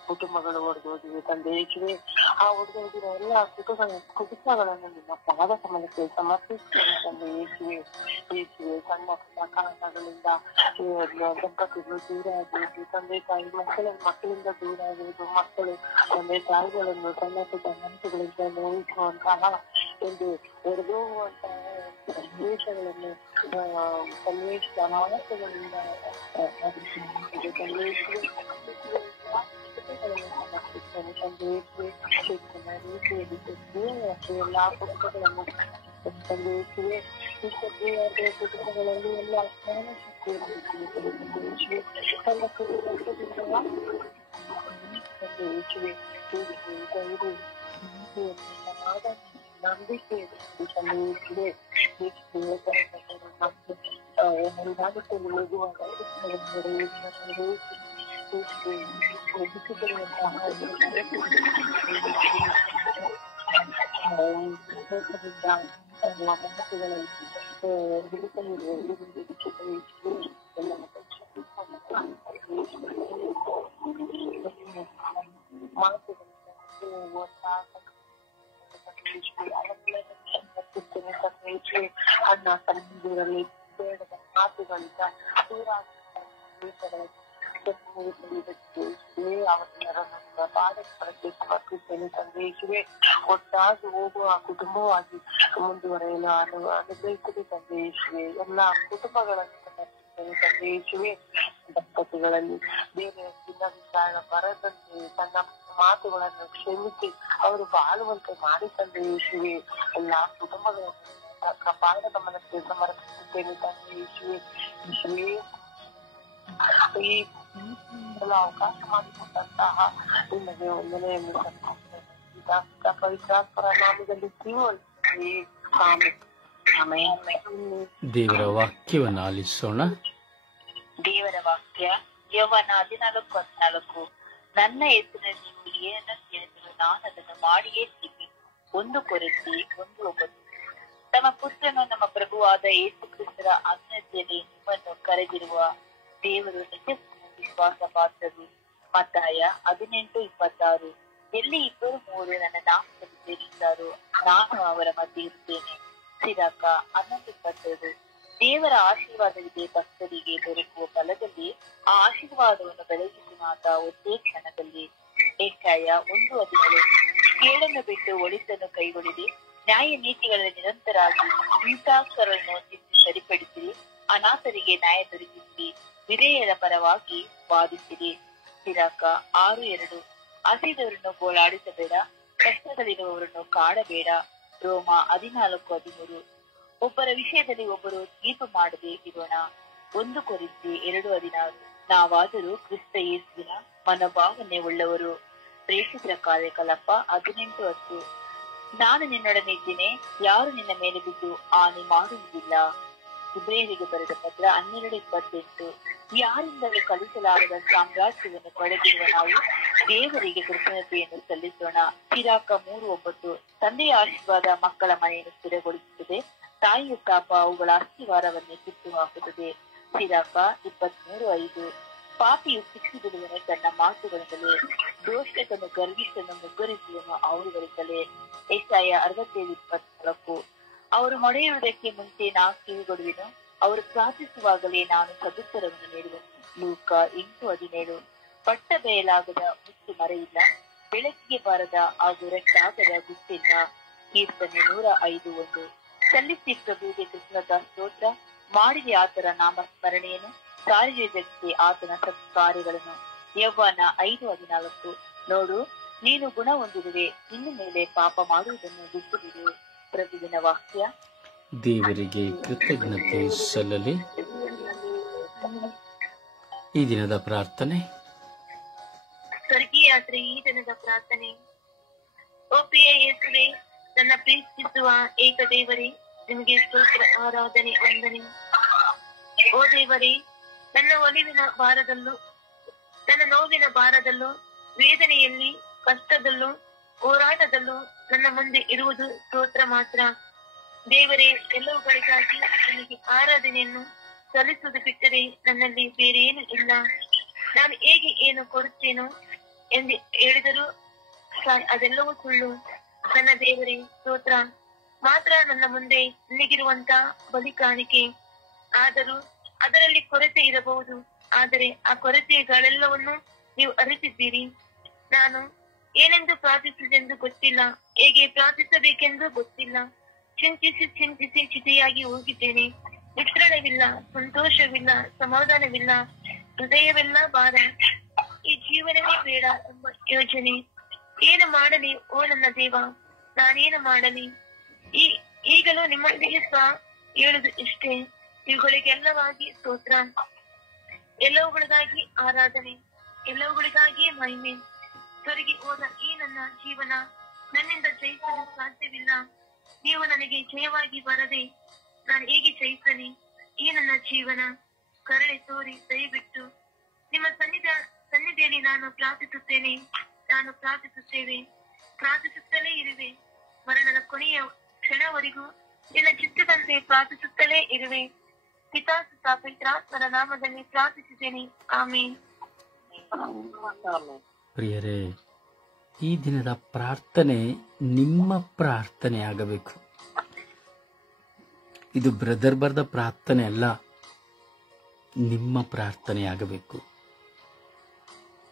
ಕುಟುಂಬಗಳು ಒಡೆದೋಗಿವೆ ತಂದೆ ಯೇಸುವೆ. ಆ ಒಡೆದೋಗಿರೋ ಎಲ್ಲ ಕುಟುಂಬಗಳನ್ನು ನಿಮ್ಮ ಪಾದ ಕಮಲಕ್ಕೆ ಸಮರ್ಪಿಸುತ್ತೇನೆ ತಂದೆ ಯೇಸುವೆ. ಯೇಸುವೆ ಸಣ್ಣ ಕಾರಣಗಳಿಂದ ದಂಪತಿಗಳು ದೂರ ಆಗಿರುವುದು, ತಂದೆ ತಾಯಿ ಮಕ್ಕಳಿಂದ ದೂರ ಆಗಿರುವುದು, ಮಕ್ಕಳು ತಂದೆ ತಾಯಿಗಳನ್ನು ಸಣ್ಣ ಪುಟ್ಟ ಮನಸ್ಸುಗಳಿಂದ ನೋಯಿಸುವಂತಹ ಒಂದು ಹೊರದೋಗುವಂತಹ ಸಂದೇಶಗಳನ್ನು ಸನ್ನಿವೇಶದ ಮನಸ್ಸುಗಳಿಂದ ಎಲ್ಲಾ ಕುಟುಂಬಗಳನ್ನು ಸಂದೇಶಿವೆ. ಕುಟುಂಬಗಳಲ್ಲಿ ಎಲ್ಲ ಜ್ಞಾನ ಶಕ್ತಿಯನ್ನು ನಂಬಿಕೆ ಸಂದೇಶಿವೆ. ಅಣ್ಣ ತಮ್ಮಂದಿರಲ್ಲಿ ಬೇಡದ ಮಾತುಗಳಿಂದ ಅವರ ಪಾದಕ್ಕೆ ಸಮರ್ಪಿಸುತ್ತೇನೆ ತಂದೆಯೇ. ಒಟ್ಟಾಗಿ ಹೋಗುವ ಕುಟುಂಬವಾಗಿ ಮುಂದುವರೆಯಲು ಅನುಗ್ರಹಿಸಿದೆ ತಂದೆಯೇ. ಎಲ್ಲ ಕುಟುಂಬಗಳನ್ನು ಸಮರ್ಪಿಸುತ್ತೇನೆ ತಂದೆಯೇ. ದಂಪತಿಗಳಲ್ಲಿ ಬೇರೆ ಭಿನ್ನಾಭಿಪ್ರಾಯ ಬರದಂತೆ ತನ್ನ ಮಾತುಗಳನ್ನು ಕ್ಷಮಿಸಿ ಅವರು ಬಾಳುವಂತೆ ಮಾಡಿ ತಂದೆಯೇ. ಎಲ್ಲಾ ಕುಟುಂಬಗಳನ್ನು ಪಾದ ಗಮನಕ್ಕೆ ಸಮರ್ಪಿಸುತ್ತೇನೆ ತಂದೆಯೇ. ಈ ಅವಕಾಶ ಮಾಡಿಕೊಟ್ಟಂತಹ ನಿಮಗೆ ವಂದನೆಯನ್ನು ಪವಿತ್ರಾತ್ಮರ ನಾಮದಲ್ಲಿ ದೇವರ ವಾಕ್ಯವನ್ನು ಆಲಿಸೋಣ. ದೇವರ ವಾಕ್ಯ ಯೌವನ 14:14. ನನ್ನ ಹೆಸರಿನಲ್ಲಿ ನೀವು ಏನನ್ನು ಕೇಳಿದರೂ ನಾನು ಅದನ್ನು ಮಾಡಿಯೇ ತೀರಿ. 1 ಕೊರಿಂಥಿ 1:9. ತಮ್ಮ ಪುತ್ರನು ನಮ್ಮ ಪ್ರಭುವಾದ ಯೇಸು ಕ್ರಿಸ್ತರ ಅನ್ಯತೆಯಲ್ಲಿ ನಿಮ್ಮನ್ನು ಕರೆದಿರುವ ದೇವರು ನಿಜ ವಿಶ್ವಾಸ ಪಾತ್ರರು. ಮತ್ತಾಯ 18:26. ಎಲ್ಲಿ 2-3 ನನ್ನ ನಾಮದಲ್ಲಿ ಸೇರಿದ್ದಾರೋ ನಾನು ಅವರ ಮಧ್ಯೆ ಇರುತ್ತೇನೆ. ಸಿರಾಕ 11:22. ದೇವರ ಆಶೀರ್ವಾದವಿದೆ ಭಕ್ತರಿಗೆ ದೊರಕುವ ಫಲದಲ್ಲಿ ಆ ಆಶೀರ್ವಾದವನ್ನು ಬೆಳಗಿಸಿನಾತ ಒಂದೇ ಕ್ಷಣದಲ್ಲಿ. ಏಷಾಯ 1:17. ಕೇಳನ್ನು ಬಿಟ್ಟು ಒಳಿತನ್ನು ಕೈಗೊಳ್ಳಿರಿ, ನ್ಯಾಯ ನೀತಿಗಳಲ್ಲಿ ನಿರಂತರಾಗಿ ಹಿಂಸಾಚಾರವನ್ನು ತಿದ್ದಿ ಸರಿಪಡಿಸಿರಿ, ಅನಾಥರಿಗೆ ನ್ಯಾಯ ದೊರಕಿಸಿರಿ, ವಿಧೇಯರ ಪರವಾಗಿ ವಾದಿಸಿರಿ. ಸಿರಾಕ 6:2. ಹಸಿದವರನ್ನು ಗೋಳಾಡಿಸಬೇಡ, ಕಷ್ಟದಲ್ಲಿರುವವರನ್ನು ಕಾಡಬೇಡ. ರೋಮ 14:13. ಒಬ್ಬರ ವಿಷಯದಲ್ಲಿ ಒಬ್ಬರು ತೀರ್ಪು ಮಾಡದೆ ಇರೋಣ. 1 ಕೊರಿಂಥಿ 2:16. ನಾವಾದರೂ ಕ್ರಿಸ್ತ ಯೇಸುವಿನ ಮನೋಭಾವನೆ ಉಳ್ಳವರು. ಪ್ರೇಷಿತರ ಕಾರ್ಯಕಲಾಪ 18:10. ನಾನು ನಿನ್ನೊಡನೆ ಇದ್ದೇನೆ, ಯಾರು ನಿನ್ನ ಮೇಲೆ ಬಿದ್ದು ಹಾನಿ ಮಾಡುವುದಿಲ್ಲ. ಇಬ್ರಿಯರಿಗೆ ಬರೆದ ಪತ್ರ 12:28. ಯಾರಿಂದಲೂ ಕಲಿಸಲಾರದ ಸಾಮ್ರಾಜ್ಯವನ್ನು ಪಡೆದಿರುವ ನಾವು ದೇವರಿಗೆ ಕೃತಜ್ಞತೆಯನ್ನು ಸಲ್ಲಿಸೋಣ. ಸಿರಾಕ 3:9. ತಂದೆಯ ಆಶೀರ್ವಾದ ಮಕ್ಕಳ ಮನೆಯನ್ನು ಸ್ಥಿರಗೊಳಿಸುತ್ತದೆ, ತಾಯಿಯ ಶಾಪ ಅವುಗಳ ಅಸ್ಥಿವಾರವನ್ನೇ ಕಿತ್ತು ಹಾಕುತ್ತದೆ. ಸಿರಾಕ 23:5. ಪಾಪಿಯು ಶಿಕ್ಷಿಸುವುದನ್ನು ತನ್ನ ಮಾತುಗಳಿಂದಲೇ, ದೋಷಕನು ಗರ್ವಿಷ್ಠನು ಮುಗ್ಗರಿಸುವನು ಅವರುಗಳಿಂದಲೇ. ಏಷಾಯ 67:24. ಅವರು ಮೊಳೆಯುವುದಕ್ಕೆ ಮುಂಚೆ ನಾನು ಕಿವಿಗೊಡುವೆನು, ಅವರು ಪ್ರಾರ್ಥಿಸುವಾಗಲೇ ನಾನು ಸದುತ್ತರವನ್ನು ನೀಡುವೆನು. ಲೂಕ 8:17. ಪಟ್ಟ ಬಯಲಾಗದ ಮುಚ್ಚು ಮರೆಯಿಲ್ಲ, ಬೆಳಕಿಗೆ ಬಾರದ ಹಾಗೂ ರಟ್ಟಾಗದ ಗುಟ್ಟಿಲ್ಲ. ಕೀರ್ತನೆ 105:1. ಸಲ್ಲಿಸಿ ಪ್ರಭುವಿಗೆ ಕೃಷ್ಣದ ಸ್ತೋತ್ರ, ಮಾಡಿದೆ ಆತನ ನಾಮ ಸ್ಮರಣೆಯನ್ನು, ಸಾರಿದಕ್ಕೆ ಆತನ ಸತ್ಕಾರ್ಯಗಳನ್ನು. ಯವ್ವಾನ 5:14. ನೋಡು, ನೀನು ಗುಣ ಹೊಂದಿರುವೆ, ಇನ್ನು ಮೇಲೆ ಪಾಪ ಮಾಡುವುದನ್ನು ಬಿಟ್ಟು ಬಿಡು. ಪ್ರತಿದಿನ ವಾಕ್ಯ. ದೇವರಿಗೆ ಕೃತಜ್ಞತೆ ಸಲ್ಲಲಿ. ಈ ದಿನದ ಪ್ರಾರ್ಥನೆ. ಸ್ವರ್ಗೀಯ ಯಾತ್ರೆ ಈ ದಿನದ ಪ್ರಾರ್ಥನೆ. ಓ ಪ್ರಿಯ ಯೇಸುವೆ, ನನ್ನ ಪ್ರೀತಿಸುವ ಏಕ ದೇವರೇ, ನಿಮಗೆ ಸ್ತೋತ್ರ, ಆರಾಧನೆ, ವಂದನೆ. ಓ ದೇವರೇ, ನನ್ನ ಒಲಿವಿನ ಭಾರದಲ್ಲೂ ನನ್ನ ನೋವಿನ ಭಾರದಲ್ಲೂ ವೇದನೆಯಲ್ಲಿ ಕಷ್ಟದಲ್ಲೂ ಹೋರಾಟದಲ್ಲೂ ನನ್ನ ಮುಂದೆ ಇರುವುದು ಸ್ತೋತ್ರ ಮಾತ್ರ. ದೇವರೇ, ಎಲ್ಲವುಗಳಿಗಾಗಿ ನನಗೆ ಆರಾಧನೆಯನ್ನು ಸಲ್ಲಿಸುವುದು ಬಿಟ್ಟರೆ ನನ್ನಲ್ಲಿ ಬೇರೆ ಏನು ಇಲ್ಲ. ನಾನು ಹೇಗೆ ಏನು ಕೊಡುತ್ತೇನೋ ಎಂದು ಹೇಳಿದರೂ ಅದೆಲ್ಲವೂ ಸುಳ್ಳು. ನನ್ನ ದೇವರೇ, ಸ್ತೋತ್ರ ಮಾತ್ರ ನನ್ನ ಮುಂದೆ ನಿನಗಿರುವಂತ ಬಲಿ ಕಾಣಿಕೆ. ಆದರೂ ಅದರಲ್ಲಿ ಕೊರತೆ ಇರಬಹುದು, ಆದರೆ ಆ ಕೊರತೆಗಳೆಲ್ಲವನ್ನು ನೀವು ಅರಿತಿದ್ದೀರಿ. ನಾನು ಏನೆಂದು ಪ್ರಾರ್ಥಿಸುವುದೆಂದು ಗೊತ್ತಿಲ್ಲ, ಹೇಗೆ ಪ್ರಾರ್ಥಿಸಬೇಕೆಂದು ಗೊತ್ತಿಲ್ಲ. ಚಿಂತಿಸಿ ಚಿಂತಿಸಿ ಚಿತೆಯಾಗಿ ಹೋಗಿದ್ದೇನೆ. ವಿಶ್ರಣವಿಲ್ಲ, ಸಂತೋಷವಿಲ್ಲ, ಸಮಾಧಾನವಿಲ್ಲ, ಹೃದಯವೆಲ್ಲ ಭಾರ. ಈ ಜೀವನವೇ ಬೇಡ ಎಂಬ ಯೋಚನೆ. ಏನು ಮಾಡಲಿ ಓ ನನ್ನ ದೇವ, ನಾನೇನು ಮಾಡಲಿ? ಈಗಲೂ ನಿಮ್ಮೊಂದಿಗೆ ಸಹ ಹೇಳುದು ಇಷ್ಟೇ. ಇವುಗಳಿಗೆಲ್ಲವಾಗಿ ಸ್ತೋತ್ರ, ಎಲ್ಲವುಗಳಿಗಾಗಿ ಆರಾಧನೆ, ಎಲ್ಲವುಗಳಿಗಾಗಿ ಮಹಿಮೆ. ತೊರಗಿ ಹೋದ ಈ ನನ್ನ ಜೀವನ ನನ್ನಿಂದ ಜಯಿಸಲು ಸಾಧ್ಯವಿಲ್ಲ. ನೀವು ನನಗೆ ಜಯವಾಗಿ ಬರದೆ ನಾನು ಹೇಗೆ ಜಯಿಸಲಿ? ಈ ನನ್ನ ಜೀವನ ಕರುಣೆ ತೋರಿ ದಯವಿಟ್ಟು ನಿಮ್ಮ ಸನ್ನಿಧಿಯಲ್ಲಿ ನಾನು ಪ್ರಾರ್ಥಿಸುತ್ತೇನೆ. ನಾನು ಪ್ರಾರ್ಥಿಸುತ್ತಲೇ ಇರುವೆ. ಮರಣದ ಕೊನೆಯ ಕ್ಷಣವರೆಗೂ ನಿನ್ನ ಚಿತ್ತದಂತೆ ಪ್ರಾರ್ಥಿಸುತ್ತಲೇ ಇರುವೆ. ಪಿತಾಸುತ ಪವಿತ್ರಾತ್ಮರ ನಾಮದಲ್ಲಿ ಪ್ರಾರ್ಥಿಸಿದ್ದೇನೆ, ಆಮೇನ್. ಪ್ರಿಯರೇ, ಈ ದಿನದ ಪ್ರಾರ್ಥನೆ ನಿಮ್ಮ ಪ್ರಾರ್ಥನೆ ಆಗಬೇಕು. ಇದು ಬ್ರದರ್ ಬರೆದ ಪ್ರಾರ್ಥನೆ ಅಲ್ಲ, ನಿಮ್ಮ ಪ್ರಾರ್ಥನೆ ಆಗಬೇಕು.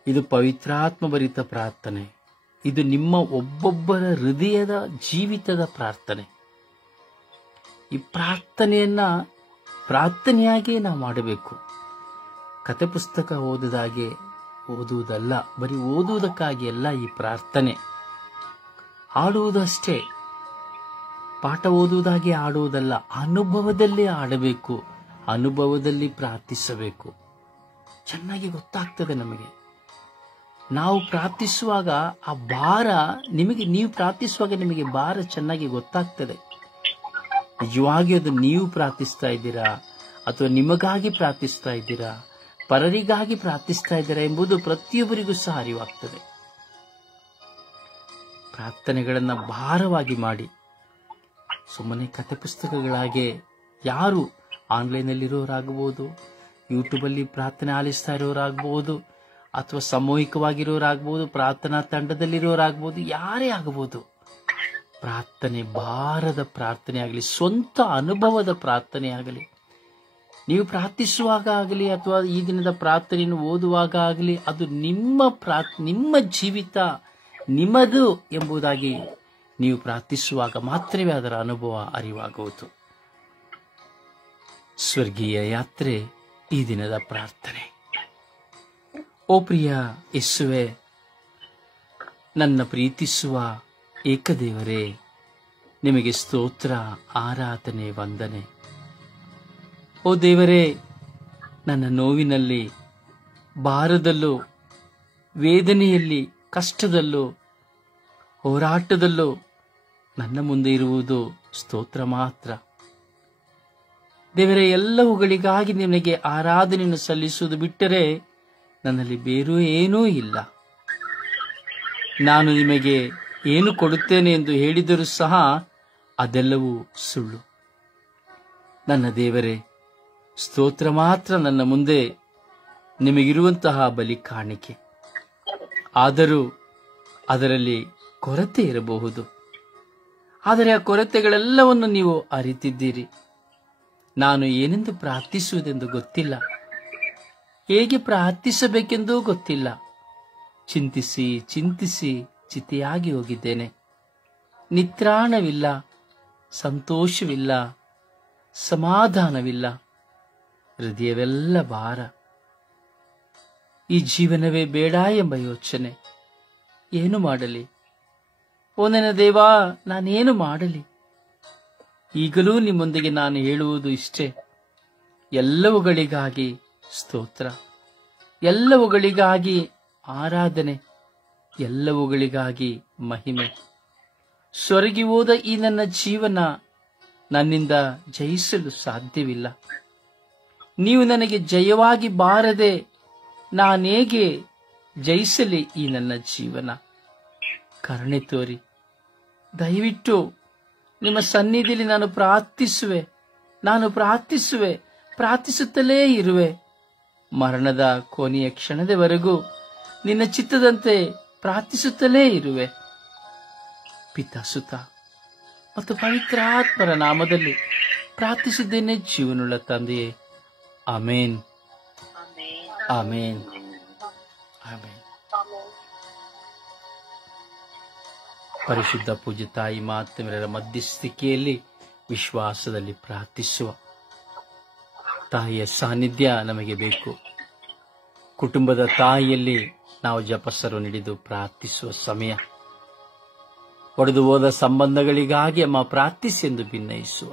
ಇದು ಪವಿತ್ರಾತ್ಮ ಭರಿತ ಪ್ರಾರ್ಥನೆ. ಇದು ನಿಮ್ಮ ಒಬ್ಬೊಬ್ಬರ ಹೃದಯದ ಜೀವಿತದ ಪ್ರಾರ್ಥನೆ. ಈ ಪ್ರಾರ್ಥನೆಯಾಗೇ ನಾವು ಮಾಡಬೇಕು. ಕತೆ ಪುಸ್ತಕ ಓದುವುದಲ್ಲ, ಬರೀ ಓದುವುದಕ್ಕಾಗಿ ಅಲ್ಲ ಈ ಪ್ರಾರ್ಥನೆ. ಆಡುವುದಷ್ಟೇ, ಪಾಠ ಓದುವುದಾಗಿ ಆಡುವುದಲ್ಲ, ಅನುಭವದಲ್ಲಿ ಆಡಬೇಕು, ಅನುಭವದಲ್ಲಿ ಪ್ರಾರ್ಥಿಸಬೇಕು. ಚೆನ್ನಾಗಿ ಗೊತ್ತಾಗ್ತದೆ ನಮಗೆ. ನಾವು ಪ್ರಾರ್ಥಿಸುವಾಗ ಆ ಭಾರ ನೀವು ಪ್ರಾರ್ಥಿಸುವಾಗ ನಿಮಗೆ ಭಾರ ಚೆನ್ನಾಗಿ ಗೊತ್ತಾಗ್ತದೆ. ನಿಜವಾಗಿ ಅದು ನೀವು ಪ್ರಾರ್ಥಿಸ್ತಾ ಇದ್ದೀರಾ ಅಥವಾ ನಿಮಗಾಗಿ ಪ್ರಾರ್ಥಿಸ್ತಾ ಇದ್ದೀರಾ, ಪರರಿಗಾಗಿ ಪ್ರಾರ್ಥಿಸ್ತಾ ಇದ್ದೀರಾ ಎಂಬುದು ಪ್ರತಿಯೊಬ್ಬರಿಗೂ ಸಹ ಅರಿವಾಗ್ತದೆ. ಪ್ರಾರ್ಥನೆಗಳನ್ನ ಭಾರವಾಗಿ ಮಾಡಿ, ಸುಮ್ಮನೆ ಕತೆ ಪುಸ್ತಕಗಳಾಗೆ ಯಾರು ಆನ್ಲೈನಲ್ಲಿರೋರಾಗಬಹುದು, ಯೂಟ್ಯೂಬಲ್ಲಿ ಪ್ರಾರ್ಥನೆ ಆಲಿಸ್ತಾ ಇರೋರಾಗಬಹುದು, ಅಥವಾ ಸಾಮೂಹಿಕವಾಗಿರೋರಾಗಬಹುದು, ಪ್ರಾರ್ಥನಾ ತಂಡದಲ್ಲಿರೋರಾಗಬಹುದು, ಯಾರೇ ಆಗಬಹುದು. ಪ್ರಾರ್ಥನೆ ಭಾರದ ಪ್ರಾರ್ಥನೆ ಆಗಲಿ, ಸ್ವಂತ ಅನುಭವದ ಪ್ರಾರ್ಥನೆ ಆಗಲಿ, ನೀವು ಪ್ರಾರ್ಥಿಸುವಾಗ ಆಗಲಿ ಅಥವಾ ಈ ದಿನದ ಪ್ರಾರ್ಥನೆಯನ್ನು ಓದುವಾಗ ಆಗಲಿ, ಅದು ನಿಮ್ಮ ಜೀವಿತ ನಿಮ್ಮದು ಎಂಬುದಾಗಿ ನೀವು ಪ್ರಾರ್ಥಿಸುವಾಗ ಮಾತ್ರವೇ ಅದರ ಅನುಭವ ಅರಿವಾಗುವುದು. ಸ್ವರ್ಗೀಯ ಯಾತ್ರೆ ಈ ದಿನದ ಪ್ರಾರ್ಥನೆ. ಓ ಪ್ರಿಯ ಯೇಸುವೆ, ನನ್ನ ಪ್ರೀತಿಸುವ ಏಕದೇವರೇ, ನಿಮಗೆ ಸ್ತೋತ್ರ, ಆರಾಧನೆ, ವಂದನೆ. ಓ ದೇವರೇ, ನನ್ನ ನೋವಿನಲ್ಲಿ, ಭಾರದಲ್ಲೂ, ವೇದನೆಯಲ್ಲಿ, ಕಷ್ಟದಲ್ಲೂ, ಹೋರಾಟದಲ್ಲೂ ನನ್ನ ಮುಂದೆ ಇರುವುದು ಸ್ತೋತ್ರ ಮಾತ್ರ. ದೇವರೇ, ಎಲ್ಲವುಗಳಿಗಾಗಿ ನಿನಗೆ ಆರಾಧನೆಯನ್ನು ಸಲ್ಲಿಸುವುದು ಬಿಟ್ಟರೆ ನನ್ನಲ್ಲಿ ಬೇರೆ ಏನೂ ಇಲ್ಲ. ನಾನು ನಿಮಗೆ ಏನು ಕೊಡುತ್ತೇನೆ ಎಂದು ಹೇಳಿದರೂ ಸಹ ಅದೆಲ್ಲವೂ ಸುಳ್ಳು. ನನ್ನ ದೇವರೇ, ಸ್ತೋತ್ರ ಮಾತ್ರ ನನ್ನ ಮುಂದೆ ನಿಮಗಿರುವಂತಹ ಬಲಿ ಕಾಣಿಕೆ. ಆದರೂ ಅದರಲ್ಲಿ ಕೊರತೆ ಇರಬಹುದು. ಆದರೆ ಆ ಕೊರತೆಗಳೆಲ್ಲವನ್ನು ನೀವು ಅರಿತಿದ್ದೀರಿ. ನಾನು ಏನೆಂದು ಪ್ರಾರ್ಥಿಸುವುದೆಂದು ಗೊತ್ತಿಲ್ಲ, ಹೇಗೆ ಪ್ರಾರ್ಥಿಸಬೇಕೆಂದೂ ಗೊತ್ತಿಲ್ಲ. ಚಿಂತಿಸಿ ಚಿಂತಿಸಿ ಚಿತೆಯಾಗಿ ಹೋಗಿದ್ದೇನೆ. ನಿತ್ರಾಣವಿಲ್ಲ, ಸಂತೋಷವಿಲ್ಲ, ಸಮಾಧಾನವಿಲ್ಲ, ಹೃದಯವೆಲ್ಲ ಭಾರ. ಈ ಜೀವನವೇ ಬೇಡ ಎಂಬ ಯೋಚನೆ. ಏನು ಮಾಡಲಿ? ಓ ನನ್ನ ದೇವಾ, ನಾನೇನು ಮಾಡಲಿ? ಈಗಲೂ ನಿಮ್ಮೊಂದಿಗೆ ನಾನು ಹೇಳುವುದು ಇಷ್ಟೇ. ಎಲ್ಲವುಗಳಿಗಾಗಿ ಸ್ತೋತ್ರ, ಎಲ್ಲವುಗಳಿಗಾಗಿ ಆರಾಧನೆ, ಎಲ್ಲವುಗಳಿಗಾಗಿ ಮಹಿಮೆ. ಸ್ವರ್ಗಿ ಹೋದ ಈ ನನ್ನ ಜೀವನ ನನ್ನಿಂದ ಜಯಿಸಲು ಸಾಧ್ಯವಿಲ್ಲ. ನೀವು ನನಗೆ ಜಯವಾಗಿ ಬಾರದೆ ನಾನೇಗೆ ಜಯಿಸಲಿ ಈ ನನ್ನ ಜೀವನ? ಕರುಣೆ ತೋರಿ, ದಯವಿಟ್ಟು ನಿಮ್ಮ ಸನ್ನಿಧಿಯಲ್ಲಿ ನಾನು ಪ್ರಾರ್ಥಿಸುತ್ತಲೇ ಇರುವೆ. ಮರಣದ ಕೊನೆಯ ಕ್ಷಣದವರೆಗೂ ನಿನ್ನ ಚಿತ್ತದಂತೆ ಪ್ರಾರ್ಥಿಸುತ್ತಲೇ ಇರುವೆ. ಪಿತಾ, ಸುತ ಮತ್ತು ಪವಿತ್ರಾತ್ಮರ ನಾಮದಲ್ಲಿ ಪ್ರಾರ್ಥಿಸಿದ್ದೇನೆ ಜೀವನುಳ್ಳ ತಂದೆಯೇ. ಆಮೇನ್, ಆಮೇನ್, ಆಮೇನ್. ಪರಿಶುದ್ಧ ಪೂಜ್ಯ ತಾಯಿ ಮಾತೆಯರ ಮಧ್ಯಸ್ಥಿಕೆಯಲ್ಲಿ ವಿಶ್ವಾಸದಲ್ಲಿ ಪ್ರಾರ್ಥಿಸುವ ತಾಯಿಯ ಸಾನ್ನಿಧ್ಯ ನಮಗೆ ಬೇಕು. ಕುಟುಂಬದ ತಾಯಿಯಲ್ಲಿ ನಾವು ಜಪಸರು ಹಿಡಿದು ಪ್ರಾರ್ಥಿಸುವ ಸಮಯ. ಒಡೆದು ಹೋದ ಸಂಬಂಧಗಳಿಗಾಗಿ ಅಮ್ಮ ಪ್ರಾರ್ಥಿಸಿ ಎಂದು ಭಿನ್ನಯಿಸುವ